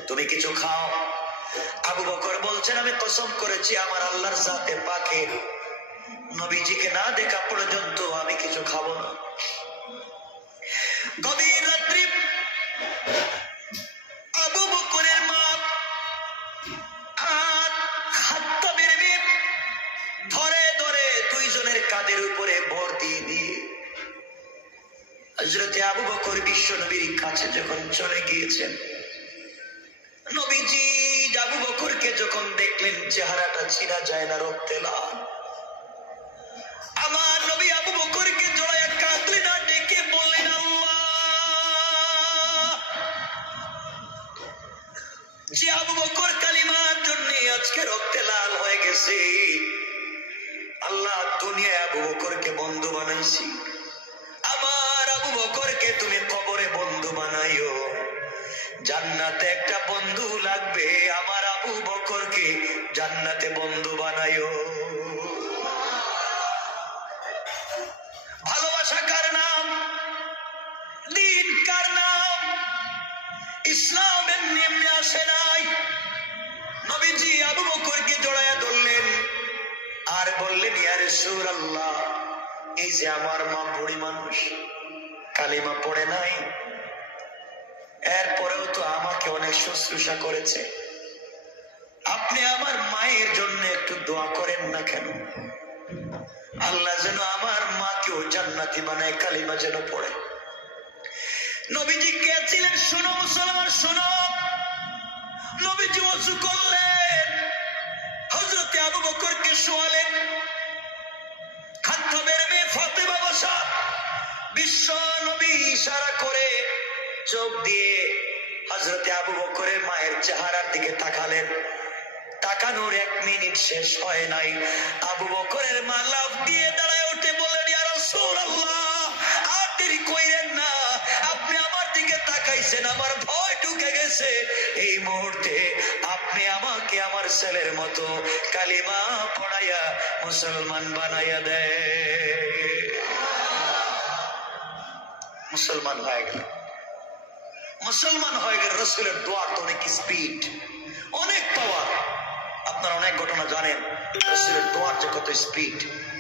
তুমি কিছু খাও। আবু বকর বলছেন, আমি কসম করেছি আমার আল্লাহর জাতে পাকে, নবীজিকে না দেখা পর্যন্ত আমি কিছু খাবো না। গভীর রাত্রি আবু বকরের মা আর খাত্তাবের মেয়ে ধরে ধরে দুইজনের কাঁধের উপরে ভর দিয়ে দিয়ে হযরতে আবু বকর বিশ্ব নবীর কাছে যখন চলে গিয়েছেন, নবীজি আবু বকরকে যখন দেখলেন চেহারাটা চিনা যায় না, রক্তে লাল। আমার নবী আবু বকরকে জড়াইয়া কাঁদলেন আর ডেকে বললেন, আল্লাহ, যে আবু বকর কালিমার জন্য আজকে রক্তে লাল হয়ে গেছে, আল্লাহ দুনিয়ায় আবু বকরকে বন্ধু বানাইছি, আমার আবু বকরকে তুমি কবরে বন্ধু বানাইও, জান্নাতে একটা বন্ধু লাগবে, আমার আবু বকরকে জান্নাতে বন্ধু বানাইও। ভালোবাসা কার নাম? দিন কার নাম? ইসলামের নিয়মে আসে নাই। নবীজি আবু বকরকে জড়াইয়া ধরলেন আর বললেন, ইয়া রাসূলুল্লাহ, এই যে আমার মা বুড়ি মানুষ, কালিমা পড়ে নাই, এরপরেও তো আমাকে অনেক শুশ্রূষা করেছে, আপনি আমার মায়ের জন্য একটু দোয়া করেন না কেন? আল্লাহ যেন আমার মাকেও জান্নাতি বানায়, কালিমা যেন পড়ে। নবীজি কে ছিলেন? শোনো মুসলমান, শোনো। নবীজি ওযু করলেন, হযরতে আবু বকরকে শোয়ালেন, খাত্তাবের মেয়ে ফাতেমা বসা, বিশ্ব নবী ইশারা করে চোখ দিয়ে হযরতে আবু বকরের মায়ের চেহারার দিকে তাকালেন। তাকানোর 1 মিনিট শেষ হয় নাই, আবু বকরের মা লাফ দিয়ে দাঁড়ায় উঠে বলেন, ইয়া রাসূলুল্লাহ, আর দেরি কইরেন না, আপনি আমার দিকে তাকাইছেন, আমার ভয় ঢুকে গেছে, এই মুহূর্তে আপনি আমাকে আমার ছেলের মতো কালিমা পড়াইয়া মুসলমান বানাইয়া দেয়। মুসলমান হয়ে গেল, মুসলমান হয়ে গেল। রাসূলের দোয়া তো অনেক স্পিড, অনেক পাওয়ার। আপনারা অনেক ঘটনা জানেন, রাসূলের দোয়ার যে কত স্পিড,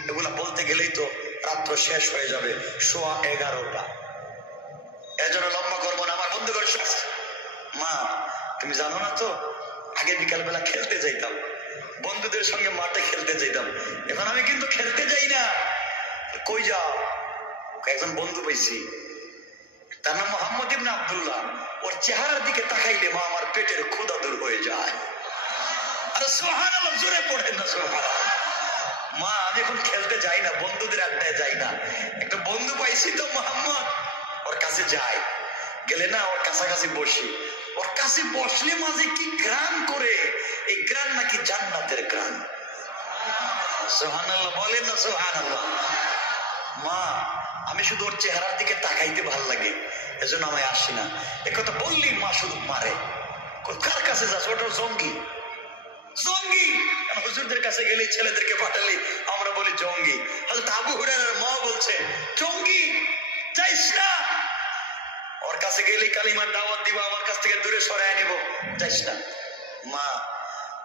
এগুলা বলতে গেলেই তো রাত্র শেষ হয়ে যাবে 11:15। এজন্য লম্বা করবো না আমার বন্ধুগণ। মা তুমি জানো না তো, আগে বিকাল বেলা খেলতে যাইতাম, বন্ধুদের সঙ্গে মাঠে খেলতে যাইতাম, এখন আমি কিন্তু খেলতে যাই না। কই যাও? একজন বন্ধু পাইছি, তার নাম মোহাম্মদ ইবনে আব্দুল্লাহ, ওর চেহারার দিকে তাকাইলে মা আমার পেটের ক্ষুধা দূর হয়ে যায়। আরে সুবহানাল্লাহ, জোরে পড়েন না সুবহানাল্লাহ। মা আমি এখন খেলতে যাই না, বন্ধুদের আড্ডায় যাই না, একটা বন্ধু পাইছি তো মোহাম্মদ, ওর কাছে যাই, গেলে না ওর কাছাকাছি বসি, ওর কাছে বসলে মাঝে কি গ্রান করে, এই গ্রান নাকি জান্নাতের গ্রান। সুবহানাল্লাহ বলেন না সুবহানাল্লাহ। মা আমি শুধু ওর চেহারার দিকে তাকাইতে ভাল লাগে, এজন্য আমি আসি না। একথা বললি মা শুধু মারে, কার কাছে যাস? ওটা জঙ্গি, জঙ্গি। হুজুরদের কাছে গেলে, ছেলেদেরকে পাঠালি আমরা বলি জঙ্গি। হযরত আবু হুরায়রার মা বলছে, জঙ্গি যাইস না, ওর কাছে গেলে কালিমার দাওয়াত দিব, আমার কাছ থেকে দূরে সরায় নিব, যাইস না। মা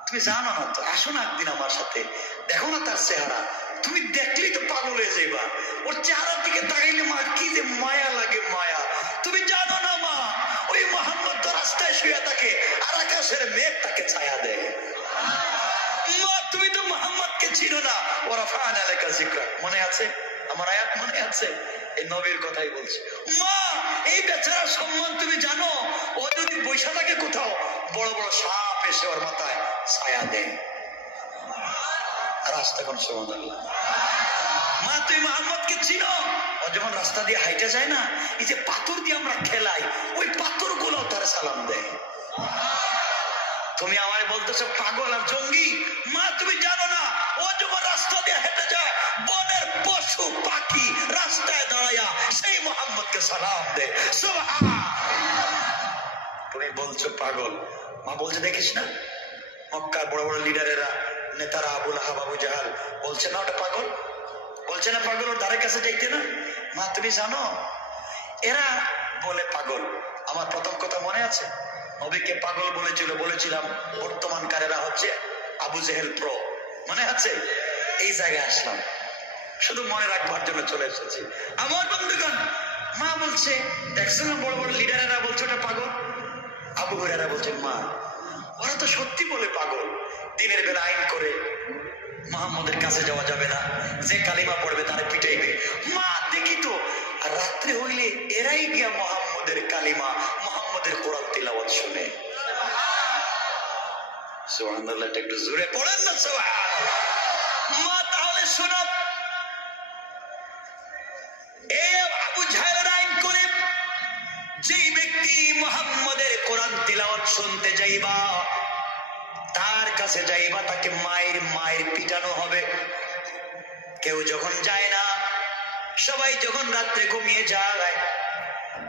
তুমি জানো না তো, আসো না একদিন আমার সাথে, দেখো না তার চেহারা, তুমি দেখলেই তো পাগল হয়ে যাইবা, ওর চেহারার দিকে তাকাইলে মা কি যে মায়া লাগে, মায়া। তুমি জানো না মা, ওই মুহাম্মদ তো রাস্তায় শুয়ে থাকে আর আকাশের মেঘ তাকে ছায়া দেয়। মা তুমি তো মুহাম্মদকে চিনো না, ওরা ফান আলাইকা যিকরা, মনে আছে? আমার আয়াত মনে আছে? এই নবীর কথাই বলছি। মা এই বেচারার সম্মান তুমি জানো? ও যদি বৈশা থাকে কোথাও, বড় বড় সাপ এসে ওর মাথায় ছায়া দেয়। রাস্তা কোন সুবহানাল্লাহ। মা তুই মোহাম্মদকে চিনো? ও যখন রাস্তা দিয়ে হাইটে যায় না, এই যে পাথর দিয়ে আমরা খেলাই, ওই পাথর গুলো তার সালাম দেয়। তুমি আমায় বলতেছো পাগল আর জঙ্গি? মা তুমি জানো না, ও যখন রাস্তা দিয়ে হেঁটে যায়, বনের পশু পাখি রাস্তায় দাঁড়ায়া সেই মোহাম্মদকে সালাম দেয়। সুবহানাল্লাহ। তুমি বলছো পাগল। মা বলছে দেখিস না, মক্কার বড় বড় লিডারেরা, নেতারা, আবু লাহাব, আবু জাহাল, বলছে না ওটা পাগল, বলছে না পাগল, ওর ধারে কাছে যাইতে না। মা তুমি জানো এরা বলে পাগল। আমার প্রথম কথা মনে আছে, নবীকে পাগল বলেছিলাম বর্তমানকারেরা হচ্ছে আবু জেহেল প্রো, মনে আছে? এই জায়গায় আসলাম শুধু মনে রাখবার জন্য চলে এসেছি। আমার বন্ধুগণ, মা বলছে দেখছো না বড় বড় লিডারেরা বলছে ওটা পাগল। আবু হুরায়রা বলছেন মা ওরা তো সত্যি বলে পাগল, দিনের বেলা আইন করে মুহাম্মদের কাছে যাওয়া যাবে না, যে কালিমা পড়বে তারে পিটাইবে। মা দেখি তো রাত্রে হইলে এরাই গিয়া মুহাম্মদের কালিমা, মুহাম্মদের কোরআন তিলাওয়াত শুনে। সুবহানাল্লাহ, একটু জোরে পড়েন না সুবহানাল্লাহ। মা তাহলে শোনো, এই আবু জাহেলের আইন করে যে ব্যক্তি মুহাম্মদের কোরআন তিলাওয়াত শুনতে যাইবা, তার কাছে যাইবা, তাকে মায়ের পিটানো হবে। কেউ যখন যায় না, সবাই যখন রাত্রে ঘুমিয়ে যায়,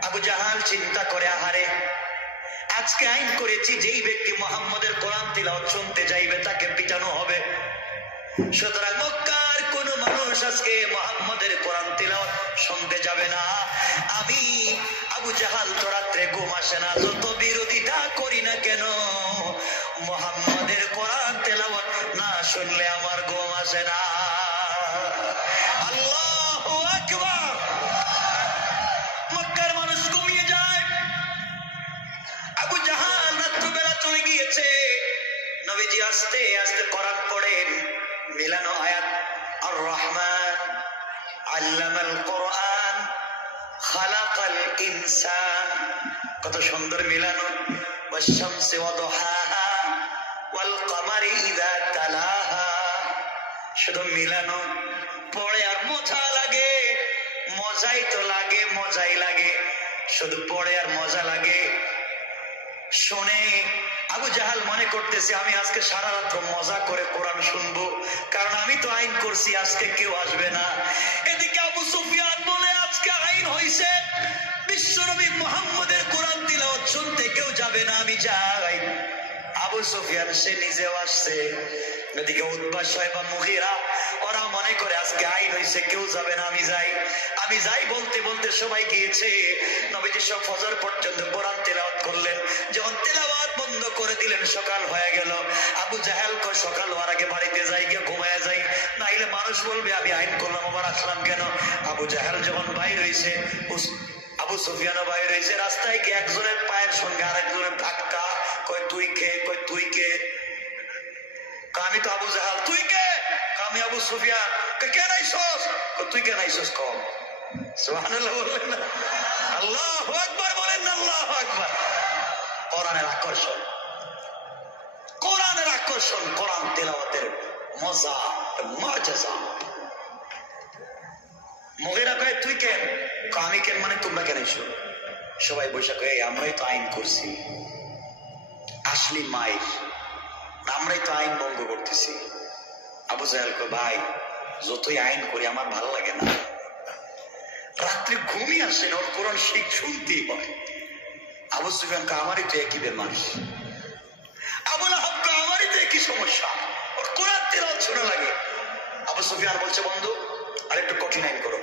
আবু জাহাল চিন্তা করে আহারে আজকে আইন করেছি যেই ব্যক্তি মুহাম্মদের কোরআন তিলাওয়াত শুনতে যাইবে তাকে পিটানো হবে, সুতরাং মক্কার কোন মানুষ আজকে মুহাম্মদের কোরআন তিলাওয়াত শুনতে যাবে না। আমি আবু জাহাল তো রাত্রে ঘুম আসে না, যত বিরোধিতা করি না কেন, মুহাম্মদের কোরআন তেলাওয়াত না শুনলে আমার ঘুম আসে না। আল্লাহু আকবার। মক্কার মানুষ ঘুমিয়ে যায়, আবু জাহাল রাত্রিবেলা চলে গিয়েছে। নবীজি আস্তে আস্তে কোরআন পড়েন, মিলানো আয়াত, আর রহমান আল্লামাল কোরআন খালাকাল ইনসান, কত সুন্দর মিলানো। ওয়াশ-শামসি ওয়া দুহাহা ওয়াল কমারি ইযা তালাহা, শুধু মিলানো। পড়ে আর মজা লাগে, মজাই তো লাগে, মজাই লাগে, শুধু পড়ে আর মজা লাগে। শুনে আবু জাহাল মনে করতেছে আমি আজকে সারা রাত মজা করে কোরআন শুনবো, কারণ আমি তো আইন করছি আজকে কেউ আসবে না। এদিকে আবু সুফিয়ান বলে আজকে আইন হইছে, বিশ্বনবী মুহাম্মদের কোরআন তিলাওয়াত শুনতে কেউ যাবে না, আমি যাই। আবু সুফিয়ান সে নিজেও আসছে। এদিকে উতবা, শায়বা, মুগীরা ওরা মনে করে আজকে আইন হইছে কেউ যাবে না, আমি যাই বলতে বলতে সবাই গিয়েছে। নবীজি সব ফজর পর্যন্ত কোরআন তেলাওয়াত করলেন। যখন তেলাওয়াত বন্ধ করে দিলেন সকাল হয়ে গেল। আবু জাহেল কয় সকাল হওয়ার আগে বাড়িতে যাই, গিয়ে ঘুমায় যাই, নাইলে মানুষ বলবে আমি আইন করলাম আবার আসলাম কেন। আবু জাহেল যখন বাইর হইছে, আবু সুফিয়ানও বাইর হইছে। রাস্তায় গিয়ে একজনের পায়ের সঙ্গে আরেকজনের ধাক্কা, কয় তুই কে, কয় তুই কে, আমি তো আবু জাহাল। তুই কে? আমি আবু সুফিয়ান। কে নাইছস? তুই কে নাইছস কম। সুবহানাল্লাহ বললেন না? আল্লাহু আকবার বলেন না? আল্লাহু আকবার। কোরআনের আকর্ষণ, কোরআনের আকর্ষণ, কোরআন তেলাওয়াতের মজা, মুআজিজা। মুগীরা কয় তুই কেন? আমি কেন মানে তোমরা কেন আইছো? সবাই বসে কয় আমরাই তো আইন করছি, আসলি মায়ের, আমরাই তো আইন ভঙ্গ করতেছি। আবু জাহেল কয় ভাই যতই আইন করি আমার ভালো লাগে না, রাত্রে ঘুমিয়ে আসে না, ওর কোরআন শিখ শুনতেই হয়। আবু সুফিয়ান কয় আমারই তো একই বেমার। আবু লাহাব কয় আমারই তো একই সমস্যা, ওর কোরআন তিলাওয়াত শোনা লাগে। আবু সুফিয়ান বলছে বন্ধু আর একটু কঠিন আইন করো।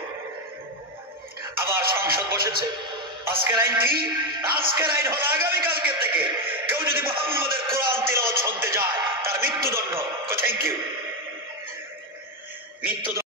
আবার সংসদ বসেছে। আজকের আইন কি? আজকের আইন হলো আগামীকালকে থেকে কেউ যদি মুহাম্মদের কোরআন তিলাওয়াত শুনতে যায় তার মৃত্যুদণ্ড। Thank you. মৃত্যুদণ্ড